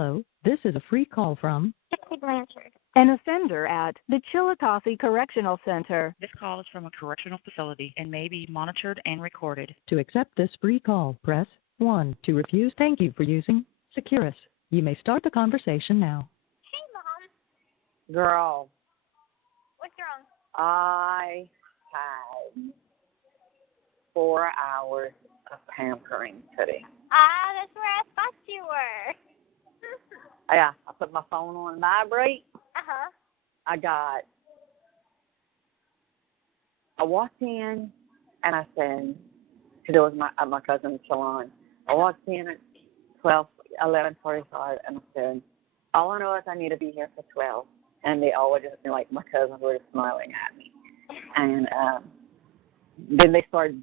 Hello, this is a free call from Gypsy Blanchard. An offender at the Chillicothe Correctional Center. This call is from a correctional facility and may be monitored and recorded. To accept this free call, press 1. To refuse, thank you for using Securus. You may start the conversation now. Hey, Mom. Girl, What's wrong? I had 4 hours of pampering today. That's where I thought you were. Yeah, I put my phone on vibrate. Uh-huh. I walked in and I said, there was my cousin's salon. I walked in at 11:45 and I said, all I know is I need to be here for 12. And they always just, like, my cousins were just smiling at me. And then they started,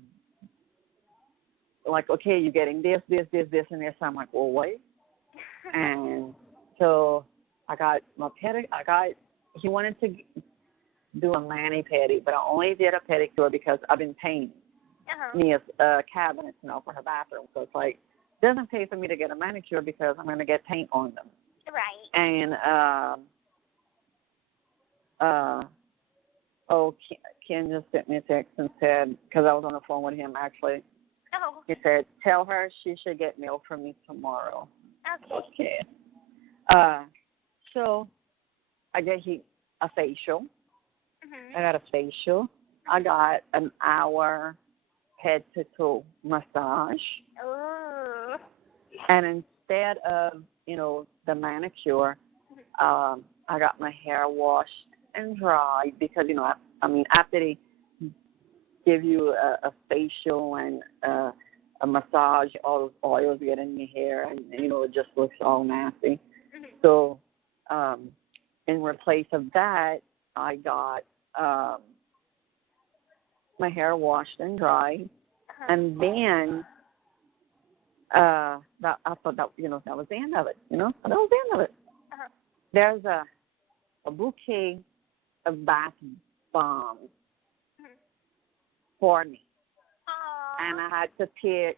like, okay, you're getting this, and this. I'm like, well, wait. And so I got my he wanted to do a mani-pedi, but I only did a pedicure because I've been painting Mia's cabinets, for her bathroom. So it's like, it doesn't pay for me to get a manicure because I'm going to get paint on them. Right. And, Ken just sent me a text and said, because I was on the phone with him actually, he said, tell her she should get mail from me tomorrow. Okay. So I got a facial. Mm-hmm. I got a facial. I got an hour head to toe massage. Ooh. And instead of, the manicure, I got my hair washed and dried because, after they give you a facial and a massage, all those oils get in your hair and, it just looks all nasty. Mm-hmm. So in replace of that, I got my hair washed and dried. And then I thought that, that was the end of it, That was the end of it. There's a bouquet of bath bombs for me. Aww. And I had to pick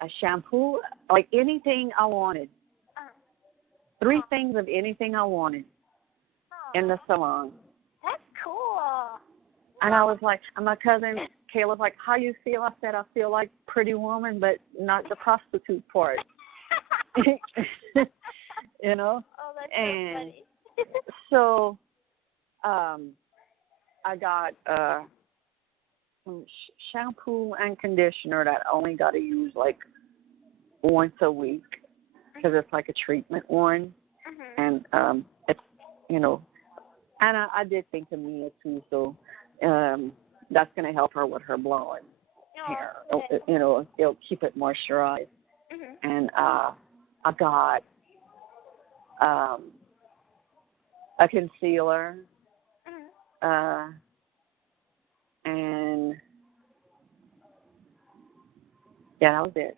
a shampoo, like anything I wanted. 3 things of anything I wanted in the salon. That's cool. And I was like, and my cousin Kayla's like, how you feel? I said, I feel like Pretty Woman, but not the prostitute part. Oh, that's so funny. So I got some shampoo and conditioner that I only got to use like once a week because it's like a treatment one. Mm-hmm. And it's, and I did think of Mia too, so that's going to help her with her blonde hair. It'll keep it moisturized. Mm-hmm. And I got a concealer, and yeah, that was it.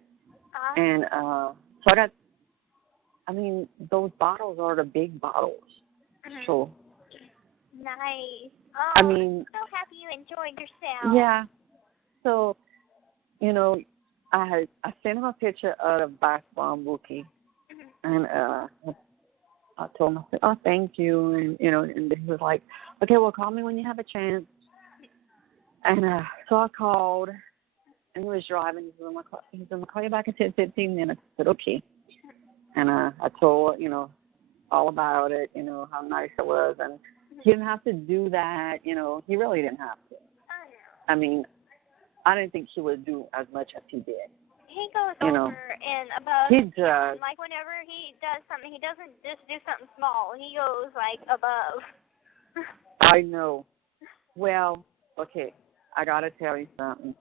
And so I got, those bottles are the big bottles. Mm-hmm. So nice. Oh, I'm so happy you enjoyed yourself. Yeah. So, I sent him a picture of the bath bomb bouquet, and I told him, I said, oh, thank you, and and he was like, okay, well, call me when you have a chance. And so I called, and he was driving. He said, I'm going to call you back in 10, 15 minutes. I said, okay. And I told, all about it, how nice it was, and he didn't have to do that, he really didn't have to. I mean, I didn't think he would do as much as he did. He goes over and above. He does. Like whenever he does something, he doesn't just do something small. He goes like above. I know. Well, okay, I got to tell you something,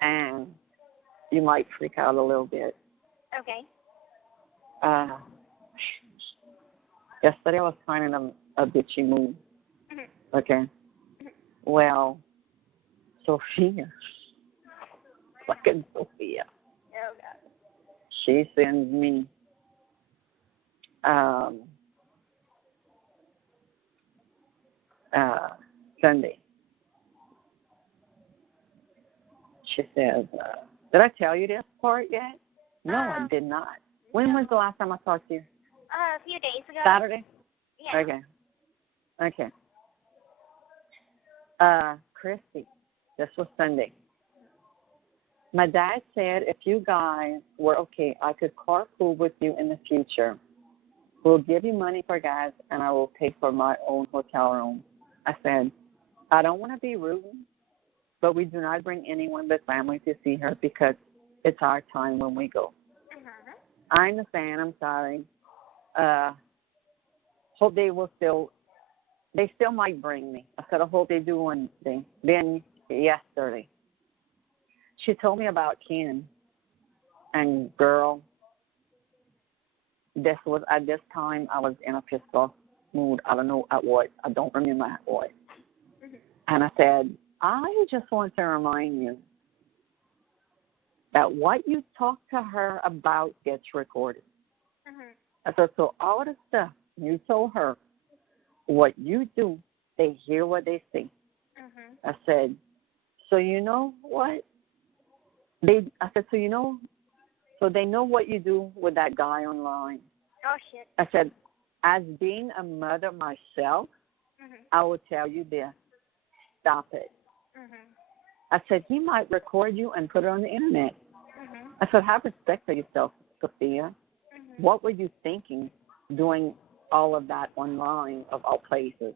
and you might freak out a little bit. Okay. Yesterday I was finding a bitchy mood. Okay. Well, Sophia, fucking Sophia. Oh God. She sends me Sunday. She says, did I tell you this part yet? No, I did not. When was the last time I talked to you? a few days ago. Saturday? Yeah. Okay. Kristy, this was Sunday. My dad said if you guys were okay, I could carpool with you in the future. We'll give you money for gas, and I will pay for my own hotel room. I said, I don't want to be rude, but we do not bring anyone but family to see her because it's our time when we go. I understand. I'm sorry. Hope they still might bring me. I said, I hope they do one thing. Then yesterday, she told me about Ken. And girl, at this time I was in a pissed off mood. I don't know at what. I don't remember at what. And I said, I just want to remind you that what you talk to her about gets recorded. I said, so all the stuff you told her, what you do, they hear what they say. I said, so you know what? So they know what you do with that guy online. Oh, shit. I said, as being a mother myself, I will tell you this. Stop it. I said, he might record you and put it on the internet. I said, have respect for yourself, Sophia. What were you thinking doing all of that online of all places?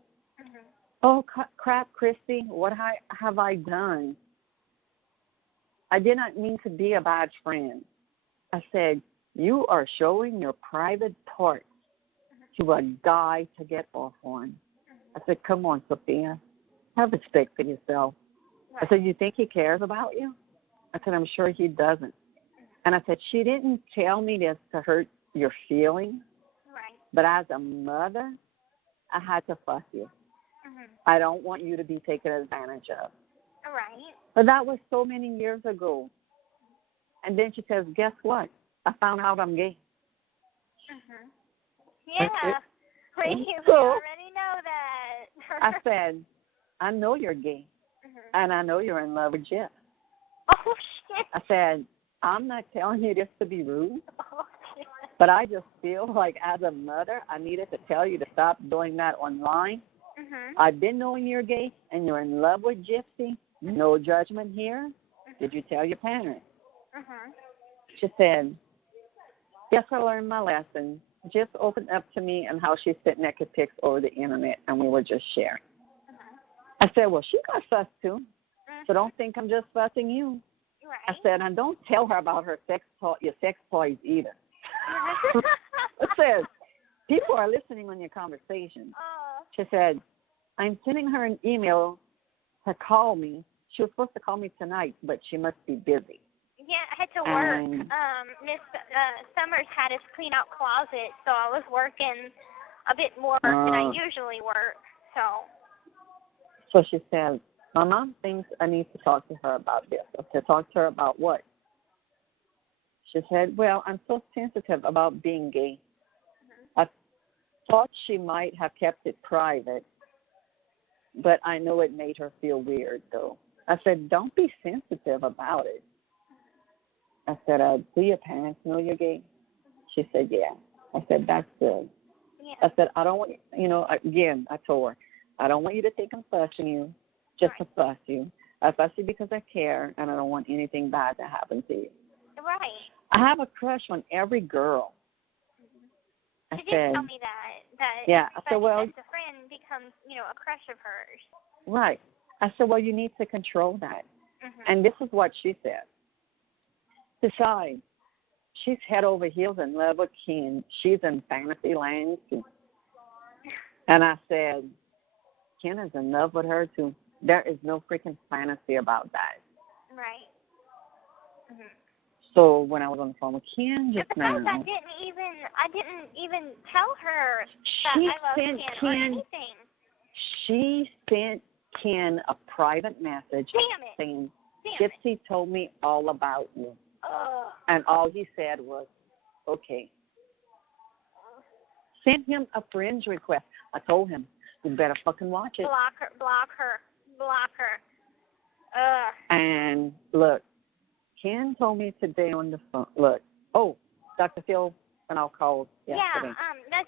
Oh, crap, Kristy, what have I done? I did not mean to be a bad friend. I said, you are showing your private parts to a guy to get off on. I said, come on, Sophia. Have respect for yourself. I said, you think he cares about you? I said, I'm sure he doesn't. And I said, she didn't tell me this to hurt your feelings. But as a mother, I had to fuss you. I don't want you to be taken advantage of. But that was so many years ago. And then she says, guess what? I found out I'm gay. Yeah. We already know that. I said, I know you're gay. And I know you're in love with Jeff. Oh, shit. I said, I'm not telling you this to be rude. Oh, shit. But I just feel like as a mother, I needed to tell you to stop doing that online. I've been knowing you're gay and you're in love with Gypsy. No judgment here. Did you tell your parents? She said, yes, I learned my lesson. Just opened up to me and how she sent naked pics over the internet, and we were just sharing. I said, well, she got fussed too, so don't think I'm just fussing you. I said, and don't tell her about her your sex toys either. It says, people are listening on your conversation. She said, I'm sending her an email to call me. She was supposed to call me tonight, but she must be busy. Yeah, I had to work. Miss Summers had us clean out closets, so I was working a bit more than I usually work. So she said, my mom thinks I need to talk to her about this. I said, talk to her about what? She said, well, I'm so sensitive about being gay. I thought she might have kept it private, but I know it made her feel weird, though. I said, don't be sensitive about it. I said, do your parents know you're gay? She said, yeah. I said, that's good. Yeah. I said, I don't want, again, I told her, I don't want you to think I'm fussing you, just to fuss you. I fuss you because I care, and I don't want anything bad to happen to you. Right. I have a crush on every girl. She did tell me that yeah. I said, well, a friend becomes, a crush of hers. Right. I said, well, you need to control that. And this is what she said. Besides, she's head over heels in love with Ken. She's in fantasy land too. And I said, Ken is in love with her too. There is no freaking fantasy about that. Right. So when I was on the phone with Ken just now, I didn't even tell her that I love Ken or anything. She sent Ken a private message saying, Gypsy told me all about you. And all he said was, okay. Sent him a friend's request. I told him, you better fucking watch it. Block her. And look, Ken told me today on the phone, Dr. Phil and I'll call yesterday. Yeah,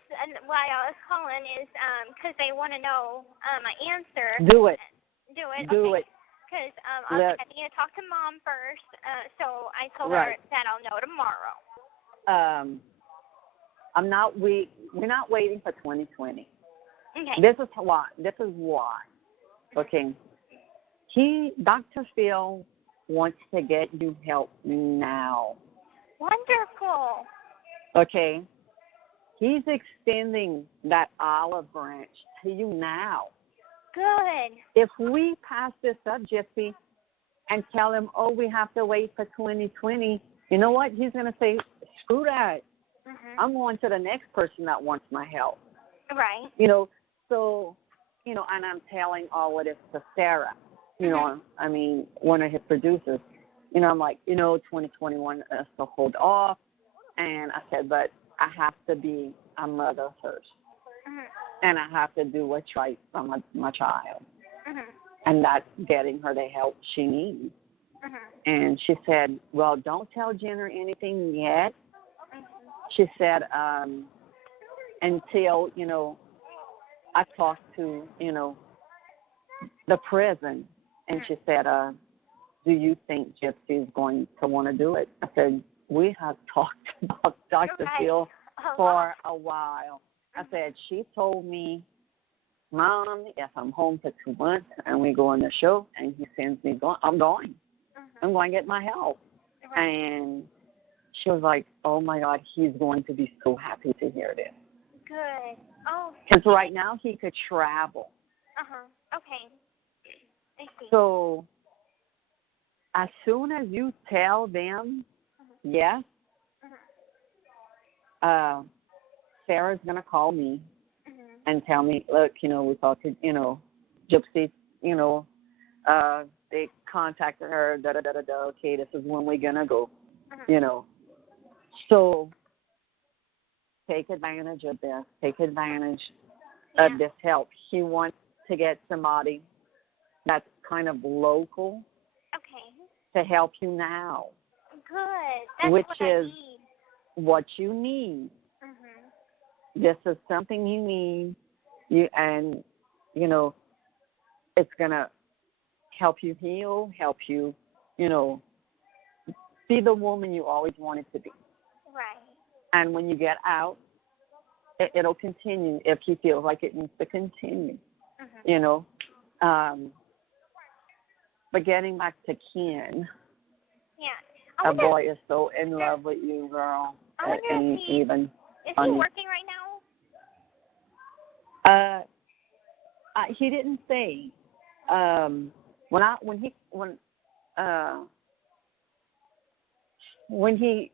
why I was calling is because they want to know my answer. Do it. Do it? Do okay. it. Because I was like, I need to talk to Mom first, so I told her that I'll know tomorrow. We're not waiting for 2020. Okay. This is why. Okay. Dr. Phil wants to get you help now. Wonderful. Okay. He's extending that olive branch to you now. Good. If we pass this up, Gypsy, and tell him, oh, we have to wait for 2020, you know what? He's going to say, screw that. Mm-hmm. I'm going to the next person that wants my help. Right. So, and I'm telling all of this to Sarah, one of his producers. I'm like, 2021 is to hold off. And I said, but I have to be a mother first. Mm-hmm. And I have to do what's right for my child. Mm-hmm. And that's getting her the help she needs. Mm-hmm. And she said, well, don't tell Jenner anything yet. Mm-hmm. She said, until, I talked to, the prison. And she said, do you think Gypsy is going to want to do it? I said, we have talked about Dr. Phil for a while. I said, she told me, Mom, if I'm home for 2 months and we go on the show and he sends me going, I'm going. Mm-hmm. I'm going to get my help. Right. And she was like, oh, my God, he's going to be so happy to hear this. Good. Oh. Because right now he could travel. Uh-huh. Okay. I see. So as soon as you tell them, yes, Sarah's going to call me and tell me, look, we talked to, Gypsy, they contacted her, okay, this is when we're going to go, So take advantage of this. Take advantage of this help. He wants to get somebody that's kind of local to help you now. Good. That's which what I is need. What you need. Mm-hmm. This is something you need. It's going to help you heal, help you, be the woman you always wanted to be. Right. And when you get out, it'll continue if he feels like it needs to continue, But getting back to Ken, a boy is so in love with you, girl. And even is he working right now? He didn't say. When he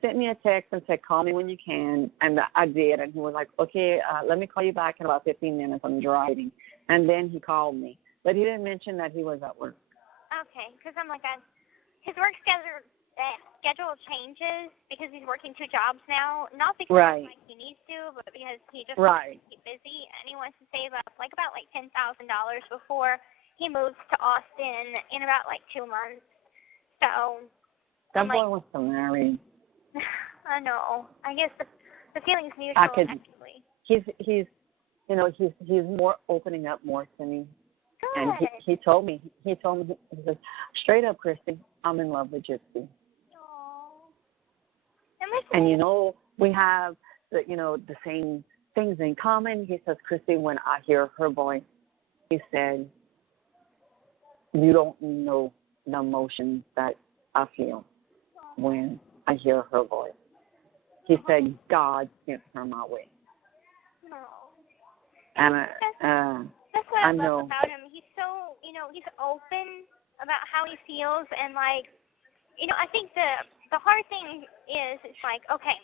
sent me a text and said, call me when you can, and I did, and he was like, okay, let me call you back in about 15 minutes, I'm driving. And then he called me. But he didn't mention that he was at work. Okay, because I'm like, his work schedule changes because he's working 2 jobs now, not because he needs to, but because he just wants to keep busy, and he wants to save up about $10,000 before he moves to Austin in about 2 months. So that boy wants to marry. I know. I guess the feeling's mutual. Actually, he's more opening up more to me. Good. And he told me, he said, straight up, Kristy, I'm in love with Gypsy. Aww. And we have the same things in common. He says, Kristy, when I hear her voice, he said, you don't know the emotions that I feel when I hear her voice. He said, God sent her my way. And that's what I love about him. He's so, he's open about how he feels, and I think the hard thing is, it's okay,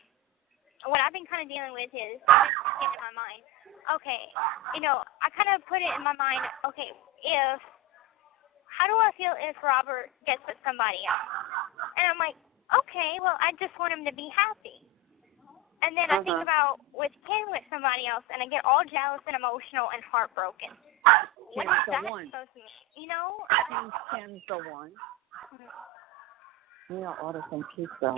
what I've been kind of dealing with is, in my mind, okay, I kind of put it in my mind, okay, how do I feel if Robert gets with somebody else? And I'm like, okay, well, I just want him to be happy. And then I think about with Ken with somebody else, and I get all jealous and emotional and heartbroken. What is that supposed to mean? Ken's the one. Yeah, order some pizza.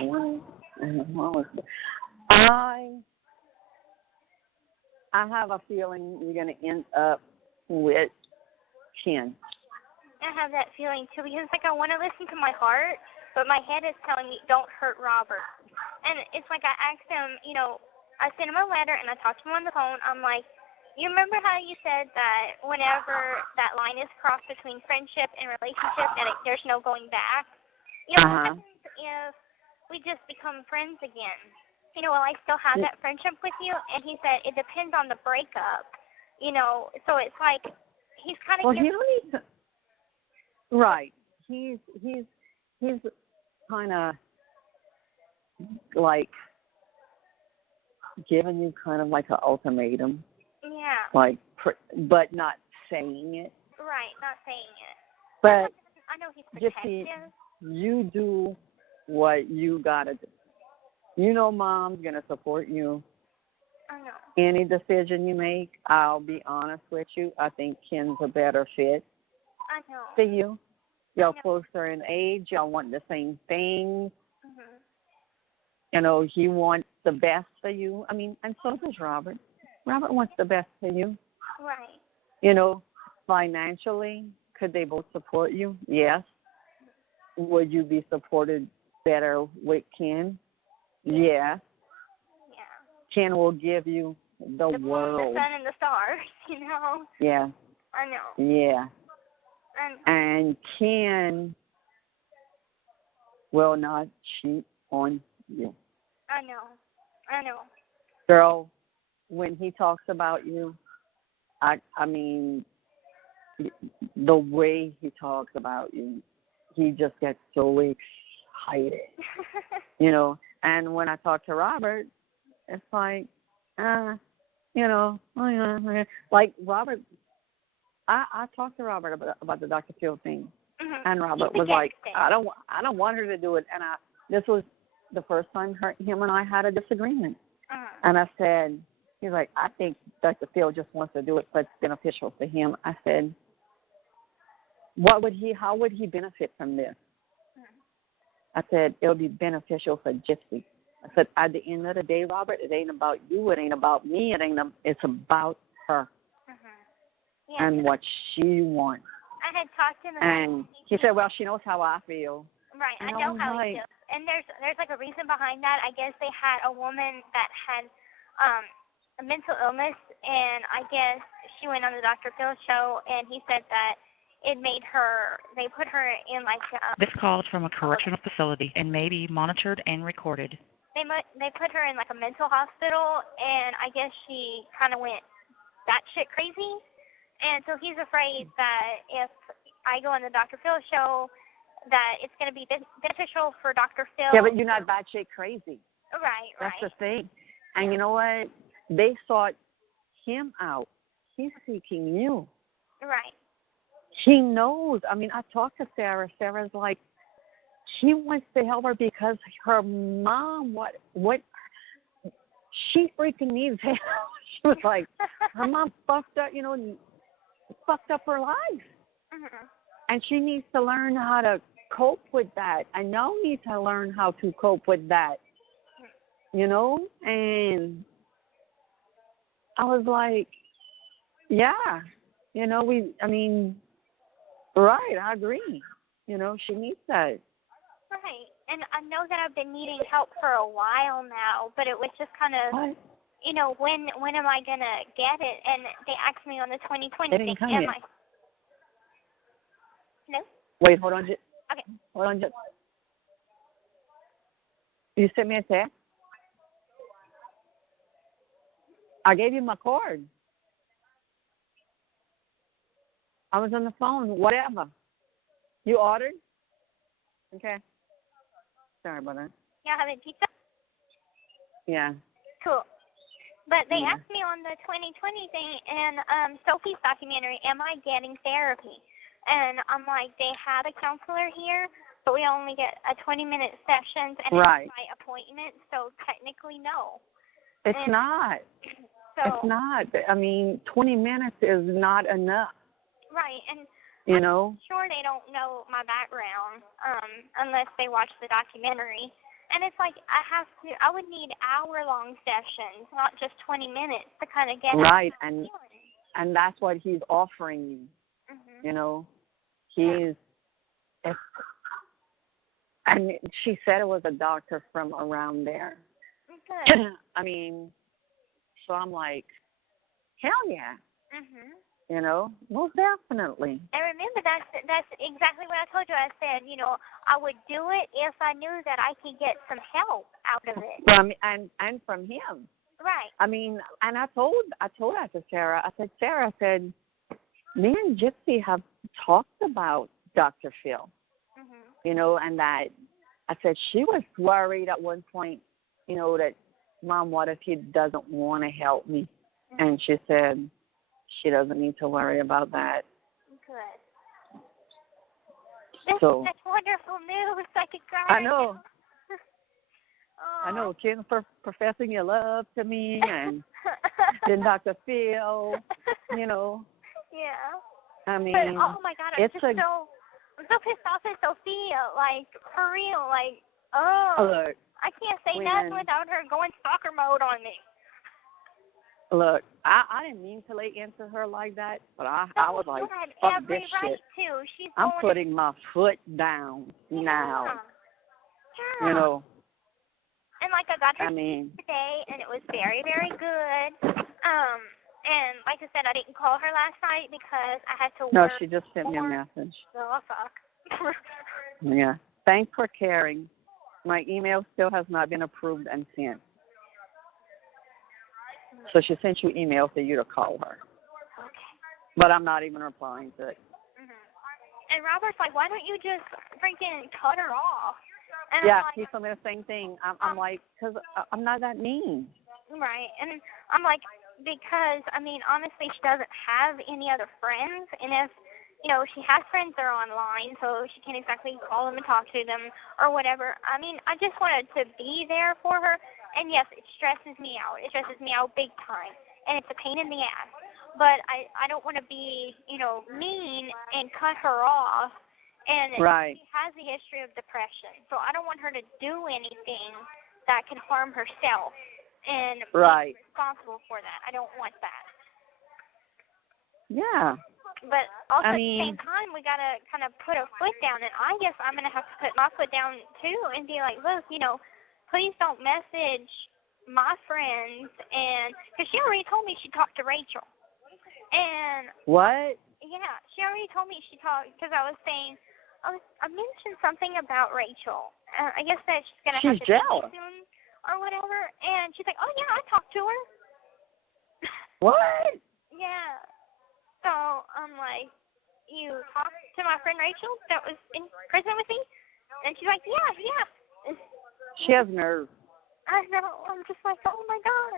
I have a feeling you're going to end up with Ken. I have that feeling too because like I want to listen to my heart, but my head is telling me don't hurt Robert. And it's like I asked him, I sent him a letter and I talked to him on the phone. I'm like, you remember how you said that whenever that line is crossed between friendship and relationship, that there's no going back? What happens if we just become friends again? Will I still have that friendship with you? And he said it depends on the breakup. So it's like he's kind of. Well, he don't need to. Right. He's kind of like giving you kind of like an ultimatum. Yeah. Like, but not saying it. Right, not saying it. But I know he's protective. Gypsy, you do what you gotta do. Mom's gonna support you. I know. Any decision you make, I'll be honest with you, I think Ken's a better fit. I know. For you. Y'all closer in age. Y'all want the same things. Mm-hmm. He wants the best for you. I mean, and so does Robert. Robert wants the best for you. Right. Financially, could they both support you? Yes. Would you be supported better with Ken? Yes. Yeah. Ken will give you the world. The sun and the stars, Yeah. I know. Yeah. And Ken will not cheat on you. I know. Girl, when he talks about you, I mean, the way he talks about you, he just gets so excited, And when I talk to Robert, it's like, like Robert. I talked to Robert about the Dr. Phil thing, and Robert was like, I don't want her to do it. And this was the first time him and I had a disagreement. And I said, he's like, I think Dr. Phil just wants to do it, but it's beneficial for him. I said, how would he benefit from this? I said, it'll be beneficial for Gypsy. I said, at the end of the day, Robert, it ain't about you. It ain't about me. It's about her. Yeah, and what she wants. I had talked to him. And he said, well, she knows how I feel. Right, I know how he feels. And there's like a reason behind that. I guess they had a woman that had a mental illness, and I guess she went on the Dr. Phil show, and he said that it made her, they put her in like This call is from a correctional facility and may be monitored and recorded. They put her in like a mental hospital, and I guess she kind of went batshit crazy. And so he's afraid that if I go on the Dr. Phil show, that it's going to be beneficial for Dr. Phil. Yeah, but you're not batshit crazy. Right. That's the thing. And you know what? They sought him out. He's seeking you. Right. He knows. I mean, I talked to Sarah. Sarah's like, he wants to help her because her mom, what she freaking needs help. She was like, her mom fucked up her life. Mm-hmm. And she needs to learn how to cope with that. And y'all need to learn how to cope with that. And I was like, yeah, right, I agree. She needs that. Right. And I know that I've been needing help for a while now, but it was just kind of, when am I going to get it? And they asked me on the 2020 thing, am I? No? Wait, hold on. Okay. Hold on. You sent me a text? I gave you my card. I was on the phone. Whatever. You ordered? Okay. Sorry about that. Y'all having pizza? Yeah. Cool. But they asked me on the 2020 thing, and Sophie's documentary, am I getting therapy? And I'm like, they have a counselor here, but we only get a 20-minute sessions, and it's by appointment, so technically no. It's not. It's not. I mean, 20 minutes is not enough. Right, and I'm sure they don't know my background unless they watch the documentary. And it's like I would need hour-long sessions, not just 20 minutes to kind of get right, feeling. and that's what he's offering you. Mm-hmm. You know, he's. It's, I mean, she said it was a doctor from around there. Good. I mean, so I'm like, hell yeah. Mhm. You know, most definitely. And remember, that's exactly what I told you. I said, I would do it if I knew that I could get some help out of it. From and from him. Right. I mean, and I told that to Sarah. I said, Sarah, me and Gypsy have talked about Dr. Phil. Mhm. You know, and that I said she was worried at one point, that, Mom, what if he doesn't want to help me? Mhm. And she said she doesn't need to worry about that. Good. That's wonderful news. I could cry. I know. Oh. I know. Kids professing your love to me, and then Dr. Phil, Yeah. I mean, but, oh my God, I'm so pissed off at Sophia. Like, for real. Like, look, I can't say nothing without her going stalker mode on me. Look, I didn't mean to lay into her like that, but I was like, fuck this shit. I'm putting my foot down now. Yeah. You know. And like I got her today, and it was very, very good. And like I said, I didn't call her last night because I had to work. No, she just sent me a message. Oh, fuck. Yeah. Thanks for caring. My email still has not been approved and sent. So she sent you email for you to call her. Okay. But I'm not even replying to it. Mm-hmm. And Robert's like, why don't you just freaking cut her off? And yeah, like, he told me the same thing. I'm like, because I'm not that mean. Right. And I'm like, because, I mean, honestly, she doesn't have any other friends. And if, she has friends that are online, so she can't exactly call them and talk to them or whatever. I mean, I just wanted to be there for her. And, yes, it stresses me out. It stresses me out big time. And it's a pain in the ass. But I don't want to be, mean and cut her off. And right. She has a history of depression. So I don't want her to do anything that can harm herself and right. be responsible for that. I don't want that. Yeah. But also at the same time, we got to kind of put a foot down. And I guess I'm going to have to put my foot down, too, and be like, look, please don't message my friends. And because she already told me she talked to Rachel. And what? Yeah, she already told me she talked because I was saying, I mentioned something about Rachel. I guess that she's going to have to jealous. see me soon or whatever. And she's like, oh, yeah, I talked to her. What? Yeah. So I'm like, you talked to my friend Rachel that was in prison with me? And she's like, yeah. She has nerve. I know. I'm just like, oh, my God.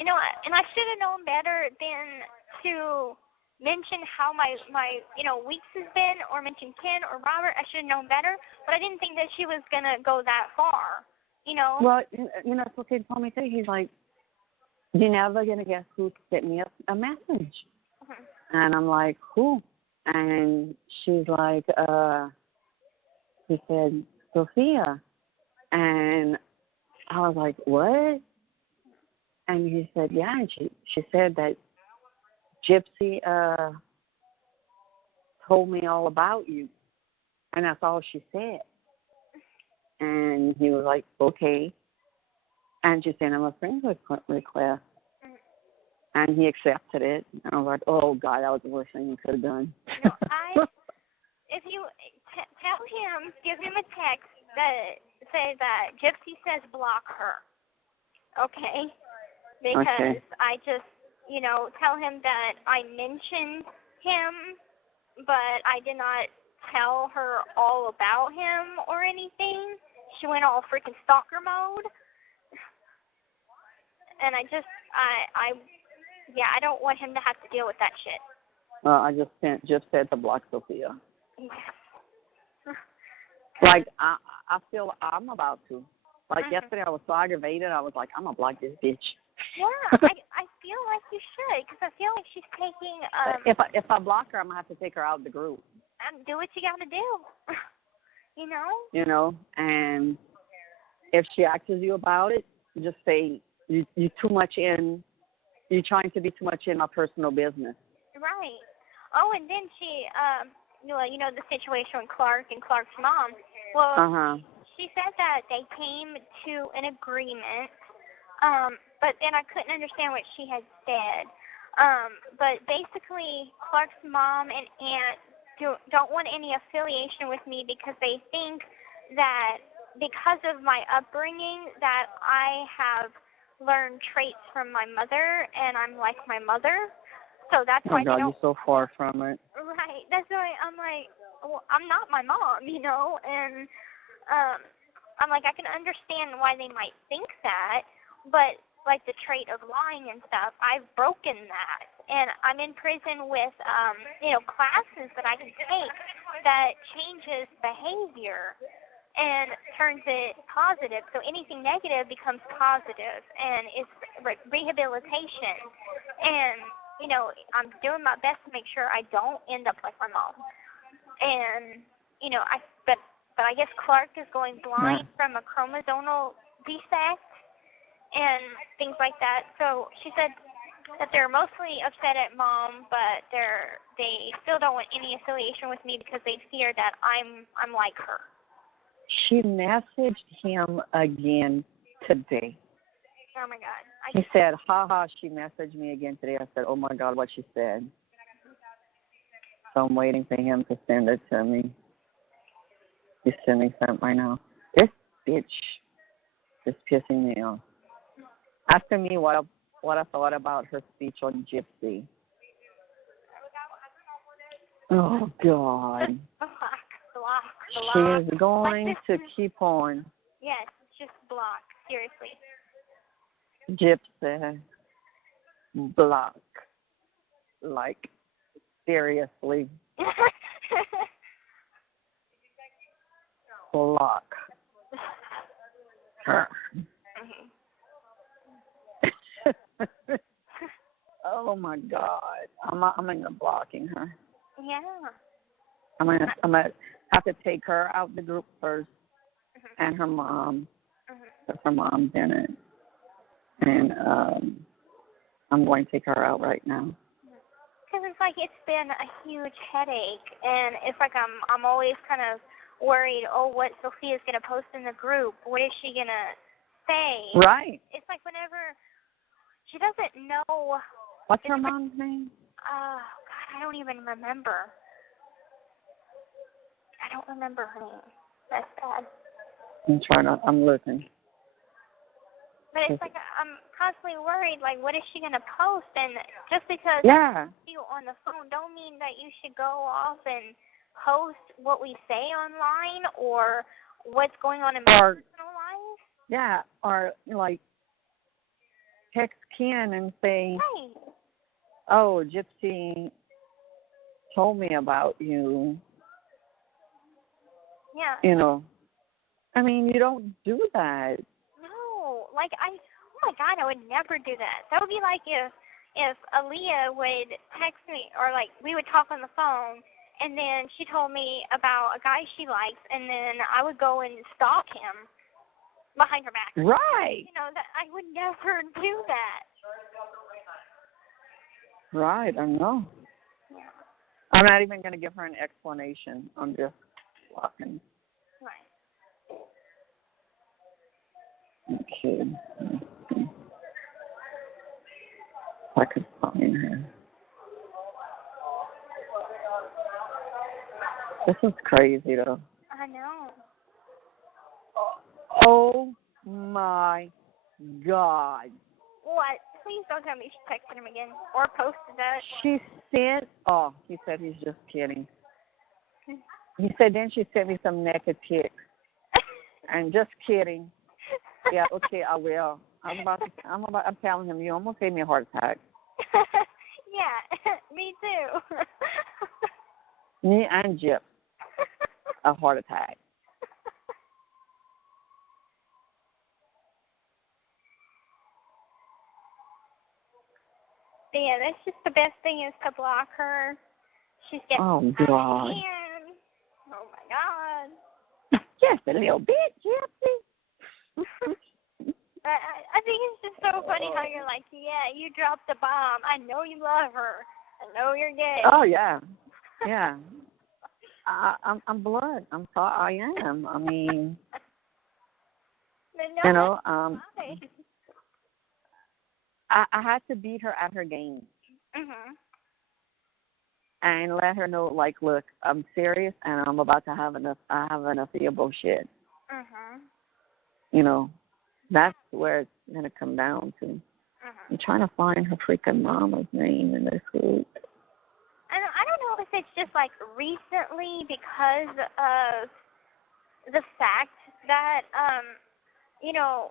And I should have known better than to mention how my weeks has been, or mention Ken or Robert. I should have known better, but I didn't think that she was gonna go that far. Well, that's what Ken told me too. He's like, you're never gonna guess who sent me a message. Mm-hmm. And I'm like, who? And she's like, he said, Sophia. And I was like, what? And he said, yeah. And she said that Gypsy told me all about you. And that's all she said. And he was like, okay. And she sent him a friend request. And he accepted it. And I was like, oh, God, that was the worst thing you could have done. If you tell him, give him a text that say that Gypsy says block her. Okay? Because I just, tell him that I mentioned him, but I did not tell her all about him or anything. She went all freaking stalker mode. And I don't want him to have to deal with that shit. Well, I just said to block Sophia. Yeah. Like, I feel I'm about to. Like, yesterday I was so aggravated, I was like, I'm going to block this bitch. Yeah, I feel like you should, because I feel like she's taking... If I block her, I'm going to have to take her out of the group. Do what you got to do. And if she asks you about it, just say you too much in. You're trying to be too much in my personal business. Right. Oh, and then she, the situation with Clark and Clark's mom. Well, she said that they came to an agreement, but then I couldn't understand what she had said. But basically, Clark's mom and aunt don't want any affiliation with me because they think that because of my upbringing that I have learned traits from my mother and I'm like my mother. So that's why God, you're so far from it. Right. That's why I'm like, well, I'm not my mom, and I'm like, I can understand why they might think that, but like the trait of lying and stuff, I've broken that. And I'm in prison with, classes that I can take that changes behavior and turns it positive. So anything negative becomes positive, and it's rehabilitation. And, I'm doing my best to make sure I don't end up like my mom. And, but I guess Clark is going blind from a chromosomal defect and things like that. So she said that they're mostly upset at mom, but they still don't want any affiliation with me because they fear that I'm like her. She messaged him again today. Oh my God. He said, she messaged me again today. I said, oh my God, what she said. So I'm waiting for him to send it to me. He's sending something right now. This bitch is pissing me off. Asking me what I thought about her speech on Gypsy. Oh, God. Block. She is going to keep on. Yes, just block. Seriously. Gypsy. Block. Like, seriously. Block her. Oh my God! I'm gonna blocking her. Yeah. I'm gonna have to take her out the group first, and her mom, because her mom's in it, and I'm going to take her out right now. Because it's like it's been a huge headache, and it's like I'm always kind of worried. Oh, what Sophia's gonna post in the group? What is she gonna say? Right. It's like whenever she doesn't know. What's her mom's name? God, I don't even remember. I don't remember her name. That's bad. I'm looking. But it's like I'm constantly worried, like, what is she going to post? And just because you on the phone don't mean that you should go off and post what we say online or what's going on in my personal life. Yeah, or, like, text Ken and say, oh, Gypsy told me about you. Yeah. I mean, you don't do that. No, oh my God, I would never do that. That would be like if Aaliyah would text me or like we would talk on the phone and then she told me about a guy she likes and then I would go and stalk him behind her back. Right. That I would never do that. Right, I know. Yeah. I'm not even going to give her an explanation. I'm just walking. Right. Okay. I could find her. This is crazy, though. I know. Oh, my God. What? Please don't tell me she texted him again or posted that. She sent, he said he's just kidding. He said then she sent me some naked pics. And just kidding. Yeah, okay, I will. I'm telling him, you almost gave me a heart attack. Yeah, me too. Me and Gyp, a heart attack. Yeah, that's just the best thing is to block her. She's getting God. Oh my God. Just a little bit, Gypsy. I think it's just so funny how you're like, yeah, you dropped the bomb. I know you love her. I know you're gay. Oh yeah, yeah. I'm blood. I'm sorry. I am. I mean, no, you know, why? I had to beat her at her game and let her know, like, look, I'm serious and I'm about to have enough. I have enough of your bullshit. You know, that's where it's gonna come down to. I'm trying to find her freaking mama's name in this group. I don't know if it's just like recently because of the fact that you know,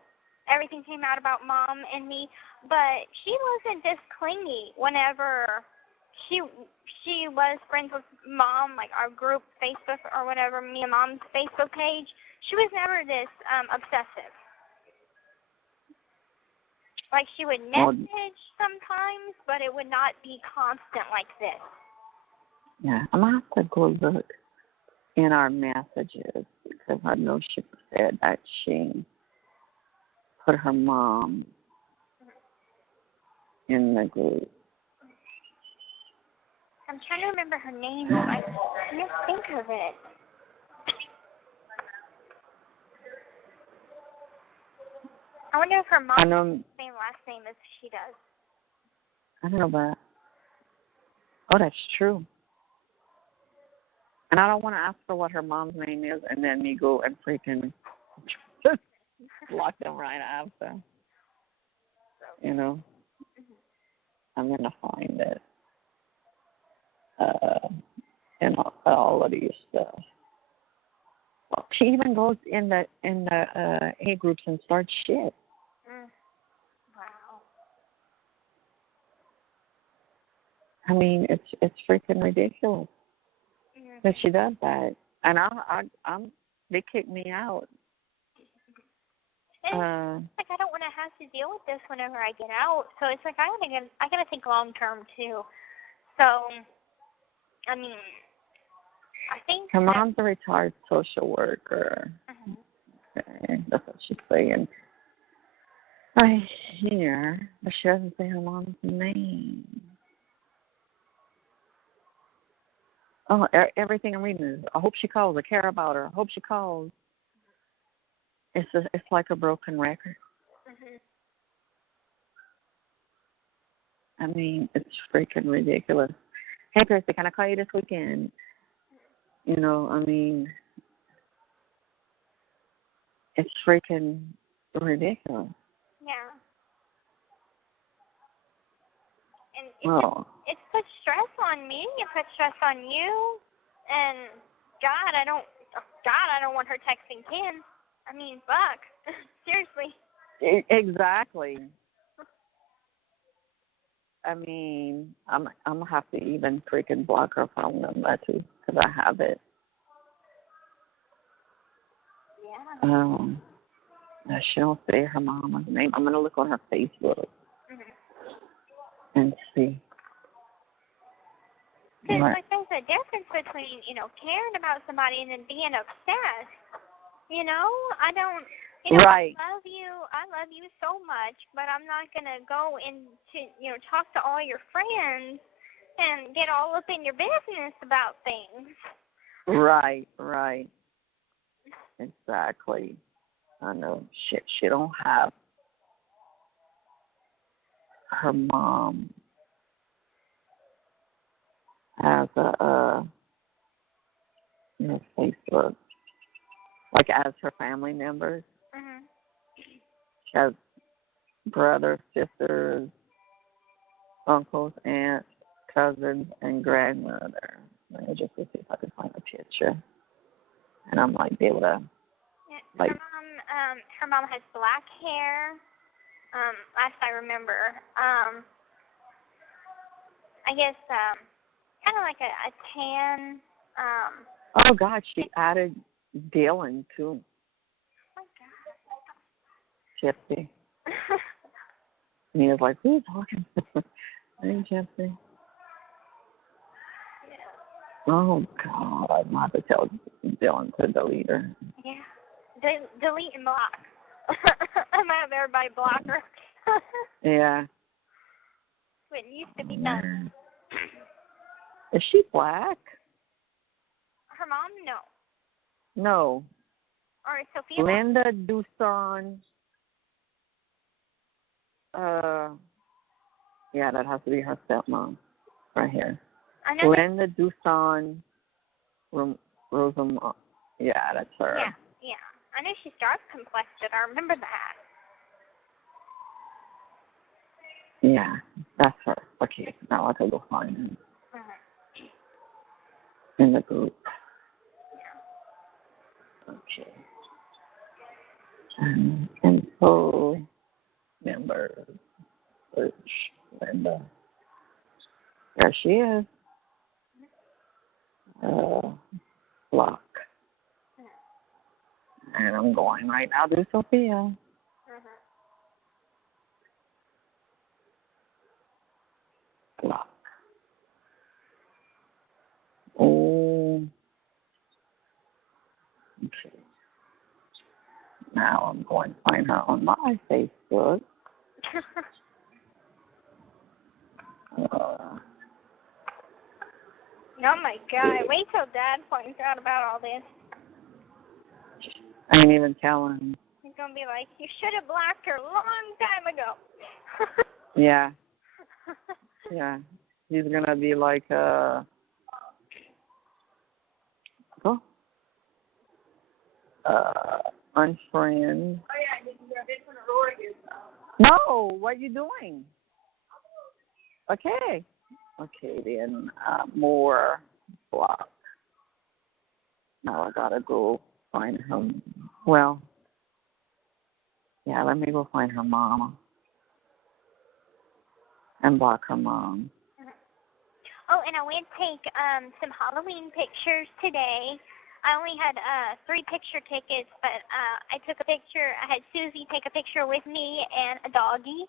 everything came out about Mom and me, but she wasn't this clingy whenever she was friends with Mom, like our group Facebook or whatever, me and Mom's Facebook page. She was never this obsessive. Like, she would message sometimes, but it would not be constant like this. Yeah, I'm going to have to go look in our messages because I know she said that she put her mom in the group. I'm trying to remember her name, but I can't think of it. I wonder if her mom has the same last name as she does. I don't know about. Oh, that's true. And I don't want to ask her what her mom's name is, and then me go and freaking just block them right after. You know, I'm gonna find it. And all of these stuff. Well, she even goes in the A groups and starts shit. Wow. I mean, it's freaking ridiculous that she does that. And I'm they kicked me out. And like, I don't want to have to deal with this whenever I get out. So it's like I gotta think long term too. So, I mean, I think her mom's a retired social worker. Okay, that's what she's saying. I hear, but she doesn't say her mom's name. Oh, everything I'm reading is, I hope she calls. I care about her. I hope she calls. It's like a broken record. I mean, it's freaking ridiculous. Hey, Kristy, can I call you this weekend? You know, I mean, it's freaking ridiculous. Yeah. And it puts stress on me. It puts stress on you. And God, I don't want her texting Ken. I mean, fuck. Seriously. Exactly. I mean, I'm gonna have to even freaking block her phone number too, because I have it. Yeah. She don't say her mama's name. I'm gonna look on her Facebook and see. Because like, there's a difference between, you know, caring about somebody and then being obsessed. You know, I don't. You know, right. I love you so much, but I'm not gonna go into, you know, talk to all your friends and get all up in your business about things. Right. Exactly. I know. She don't have her mom as a Facebook, like as her family members. She has brothers, sisters, uncles, aunts, cousins, and grandmother. Let me just see if I can find a picture. And I'm like, be able to, like. Her mom has black hair. Last I remember. I guess kind of like a tan. Oh God, she added Dylan too. Oh God. Gypsy. And he was like, who's talking? Hey, Gypsy. Oh, God. I'm going to have to tell Dylan to delete her. Yeah. Delete and block. I'm gonna have everybody block her. Yeah. It used to be done. Is she black? Her mom, no. No. Or Sophia. Linda Duson. Yeah, that has to be her stepmom, right here. I know. Linda Duson. Rosamond. Yeah, that's her. Yeah. I know she's dark complected. I remember that. Yeah, that's her. Okay, now I can go find her in the group. Okay. Info members. Search Linda. There she is. Block. And I'm going right now to Sophia. Block. Oh. Okay. Now I'm going to find her on my Facebook. Oh my God! Wait till Dad finds out about all this. I ain't even telling him. He's gonna be like, "You should have blocked her a long time ago." Yeah. Yeah. He's gonna be like, unfriend. Oh yeah, did you grab it from the roar again? No, what are you doing? Okay. Okay, then more block. Now I gotta go find her. Well, yeah, let me go find her mama and block her mom. Oh, and I went to take some Halloween pictures today. I only had 3 picture tickets, but I took a picture. I had Susie take a picture with me and a doggie.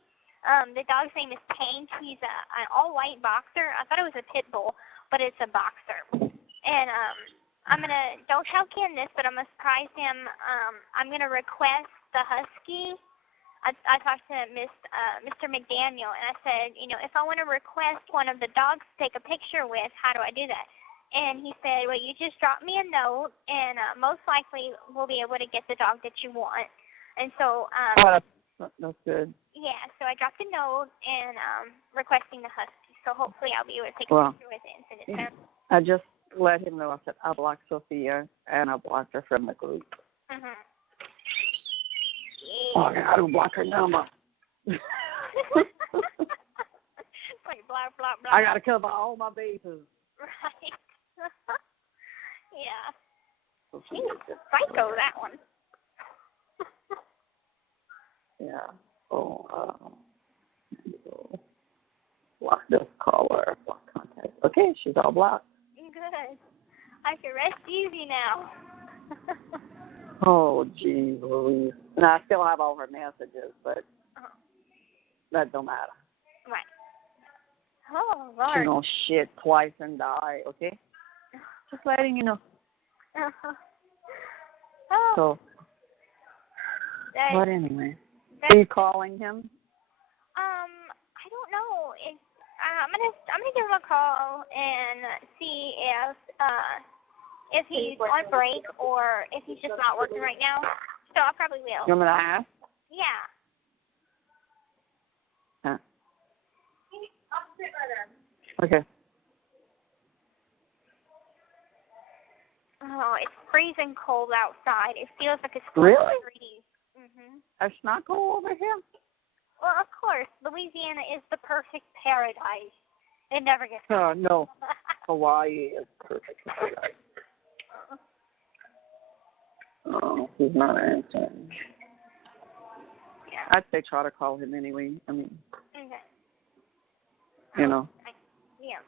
The dog's name is Tank. He's an all-white boxer. I thought it was a pit bull, but it's a boxer. And don't tell Ken this, but I'm going to surprise him. I'm going to request the husky. I talked to Mr. McDaniel, and I said, if I want to request one of the dogs to take a picture with, how do I do that? And he said, well, you just drop me a note, and most likely we'll be able to get the dog that you want. And so that's good. Yeah, so I dropped a note and requesting the husky. So hopefully I'll be able to take a picture with it and send it to him. I just let him know. I said I blocked Sophia and I blocked her from the group. Yeah. Oh, I gotta block her number. Like blah, blah, blah. I gotta cover all my bases. Right. Yeah. She's a psycho, that one. Yeah. Oh, block this caller. Block contact. Okay, she's all blocked. Good. I can rest easy now. Oh, geez, Louise. And I still have all her messages, but that don't matter. Right. Oh, Lord. She's gonna shit twice and die, okay? Just letting you know. Oh. So, but anyway. Are you calling him? I don't know. I'm gonna give him a call and see if he's on break or if he's just not working right now. So I probably will. You want me to ask? Yeah. Huh. I'll sit right there. Okay. Oh, it's freezing cold outside. It feels like it's Really? 40 degrees. It's not cold over here? Well, of course. Louisiana is the perfect paradise. It never gets Oh, cold. no. Hawaii is perfect paradise. Oh, he's not answering. Yeah. I'd say try to call him anyway. I mean, Okay. you know. Yeah.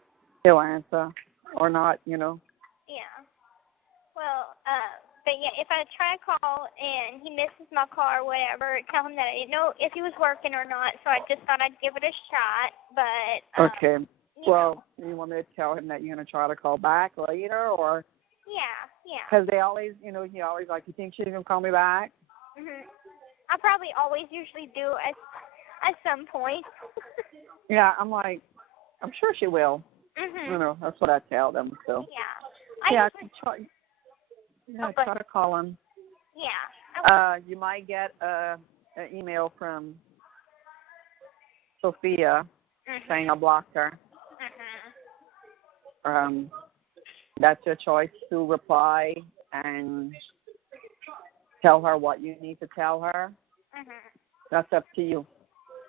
He'll answer or not, you know. Yeah. Well, but yeah, if I try to call and he misses my call or whatever, tell him that I didn't know if he was working or not, so I just thought I'd give it a shot, but... Okay. Well, you want me to tell him that you're going to try to call back later, or... Yeah. Because they always, he always like, you think she's going to call me back? I probably always usually do at some point. Yeah, I'm sure she will. Mhm. You know, that's what I tell them. So. Yeah. Try to call them. Yeah. You might get an email from Sophia saying I blocked her. That's your choice to reply and tell her what you need to tell her. That's up to you.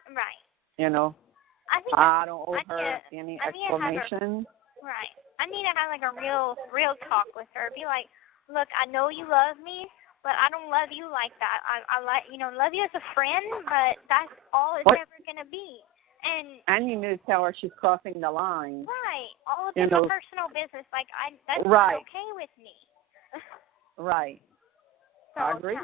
Right. You know, I don't owe her any explanation. Right. I need to have like a real talk with her. Be like, look, I know you love me, but I don't love you like that. I love you as a friend, but that's all it's ever gonna be. And you need to tell her she's crossing the line. Right. All of it's my personal business. Like that's right. not okay with me. Right. So, I agree.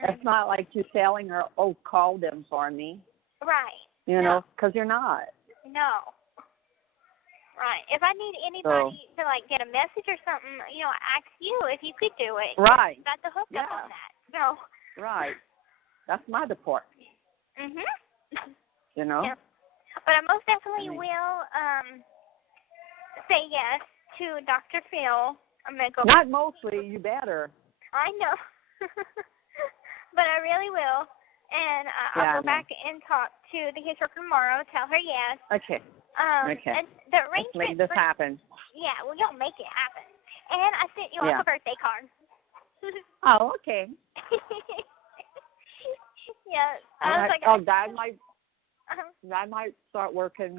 It's not like you're telling her, oh, call them for me. Right. You know, because you're not. No. Right. If I need anybody to like get a message or something, I ask you if you could do it. Right. You got the hook up on that. So. Right. That's my department. You know. Yeah. But I most definitely will say yes to Dr. Phil. I'm gonna go. Not mostly. You better. I know. But I really will. And I'll go back and talk to the caseworker tomorrow. Tell her yes. Okay. Okay. And the arrangement. Let's make this happen. Yeah, well, you'll make it happen. And I sent you a birthday card. Oh, okay. Yeah. I was like, Dad might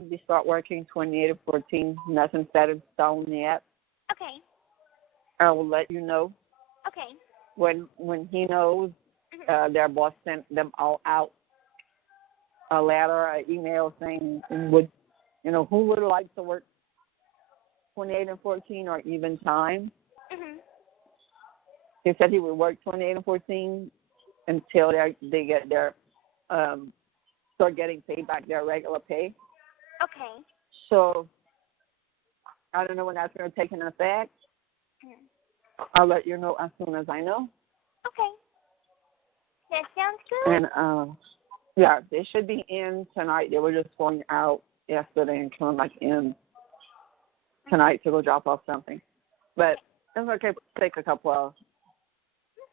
be start working 28 or 14. Nothing set in stone yet. Okay. I will let you know. Okay. When he knows, their boss sent them all out a letter, an email saying who would like to work 28 and 14 or even time. He said he would work 28 and 14 until they get their start getting paid back their regular pay. Okay. So I don't know when that's going to take an effect. I'll let you know as soon as I know. Okay. That sounds good. And they should be in tonight. They were just going out yesterday and coming back in tonight to go drop off something. But it's okay. Take a couple of,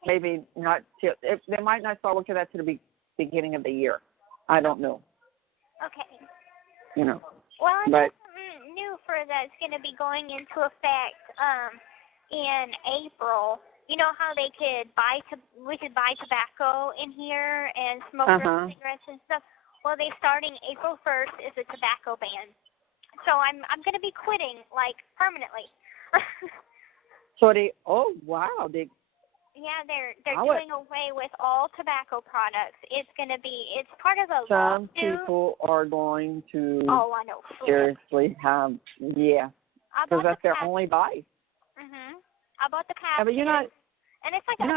maybe not till, if they might not start working that to the beginning of the year. I don't know. Okay. Well, I know something new that's going to be going into effect in April. You know how we could buy tobacco in here and smoke cigarettes and stuff? Well, starting April 1st is a tobacco ban. So I'm going to be quitting, like, permanently. So they're doing away with all tobacco products. It's part of a some lawsuit. people are going to I know. seriously have, because that's their only vice. I bought the package. But you're not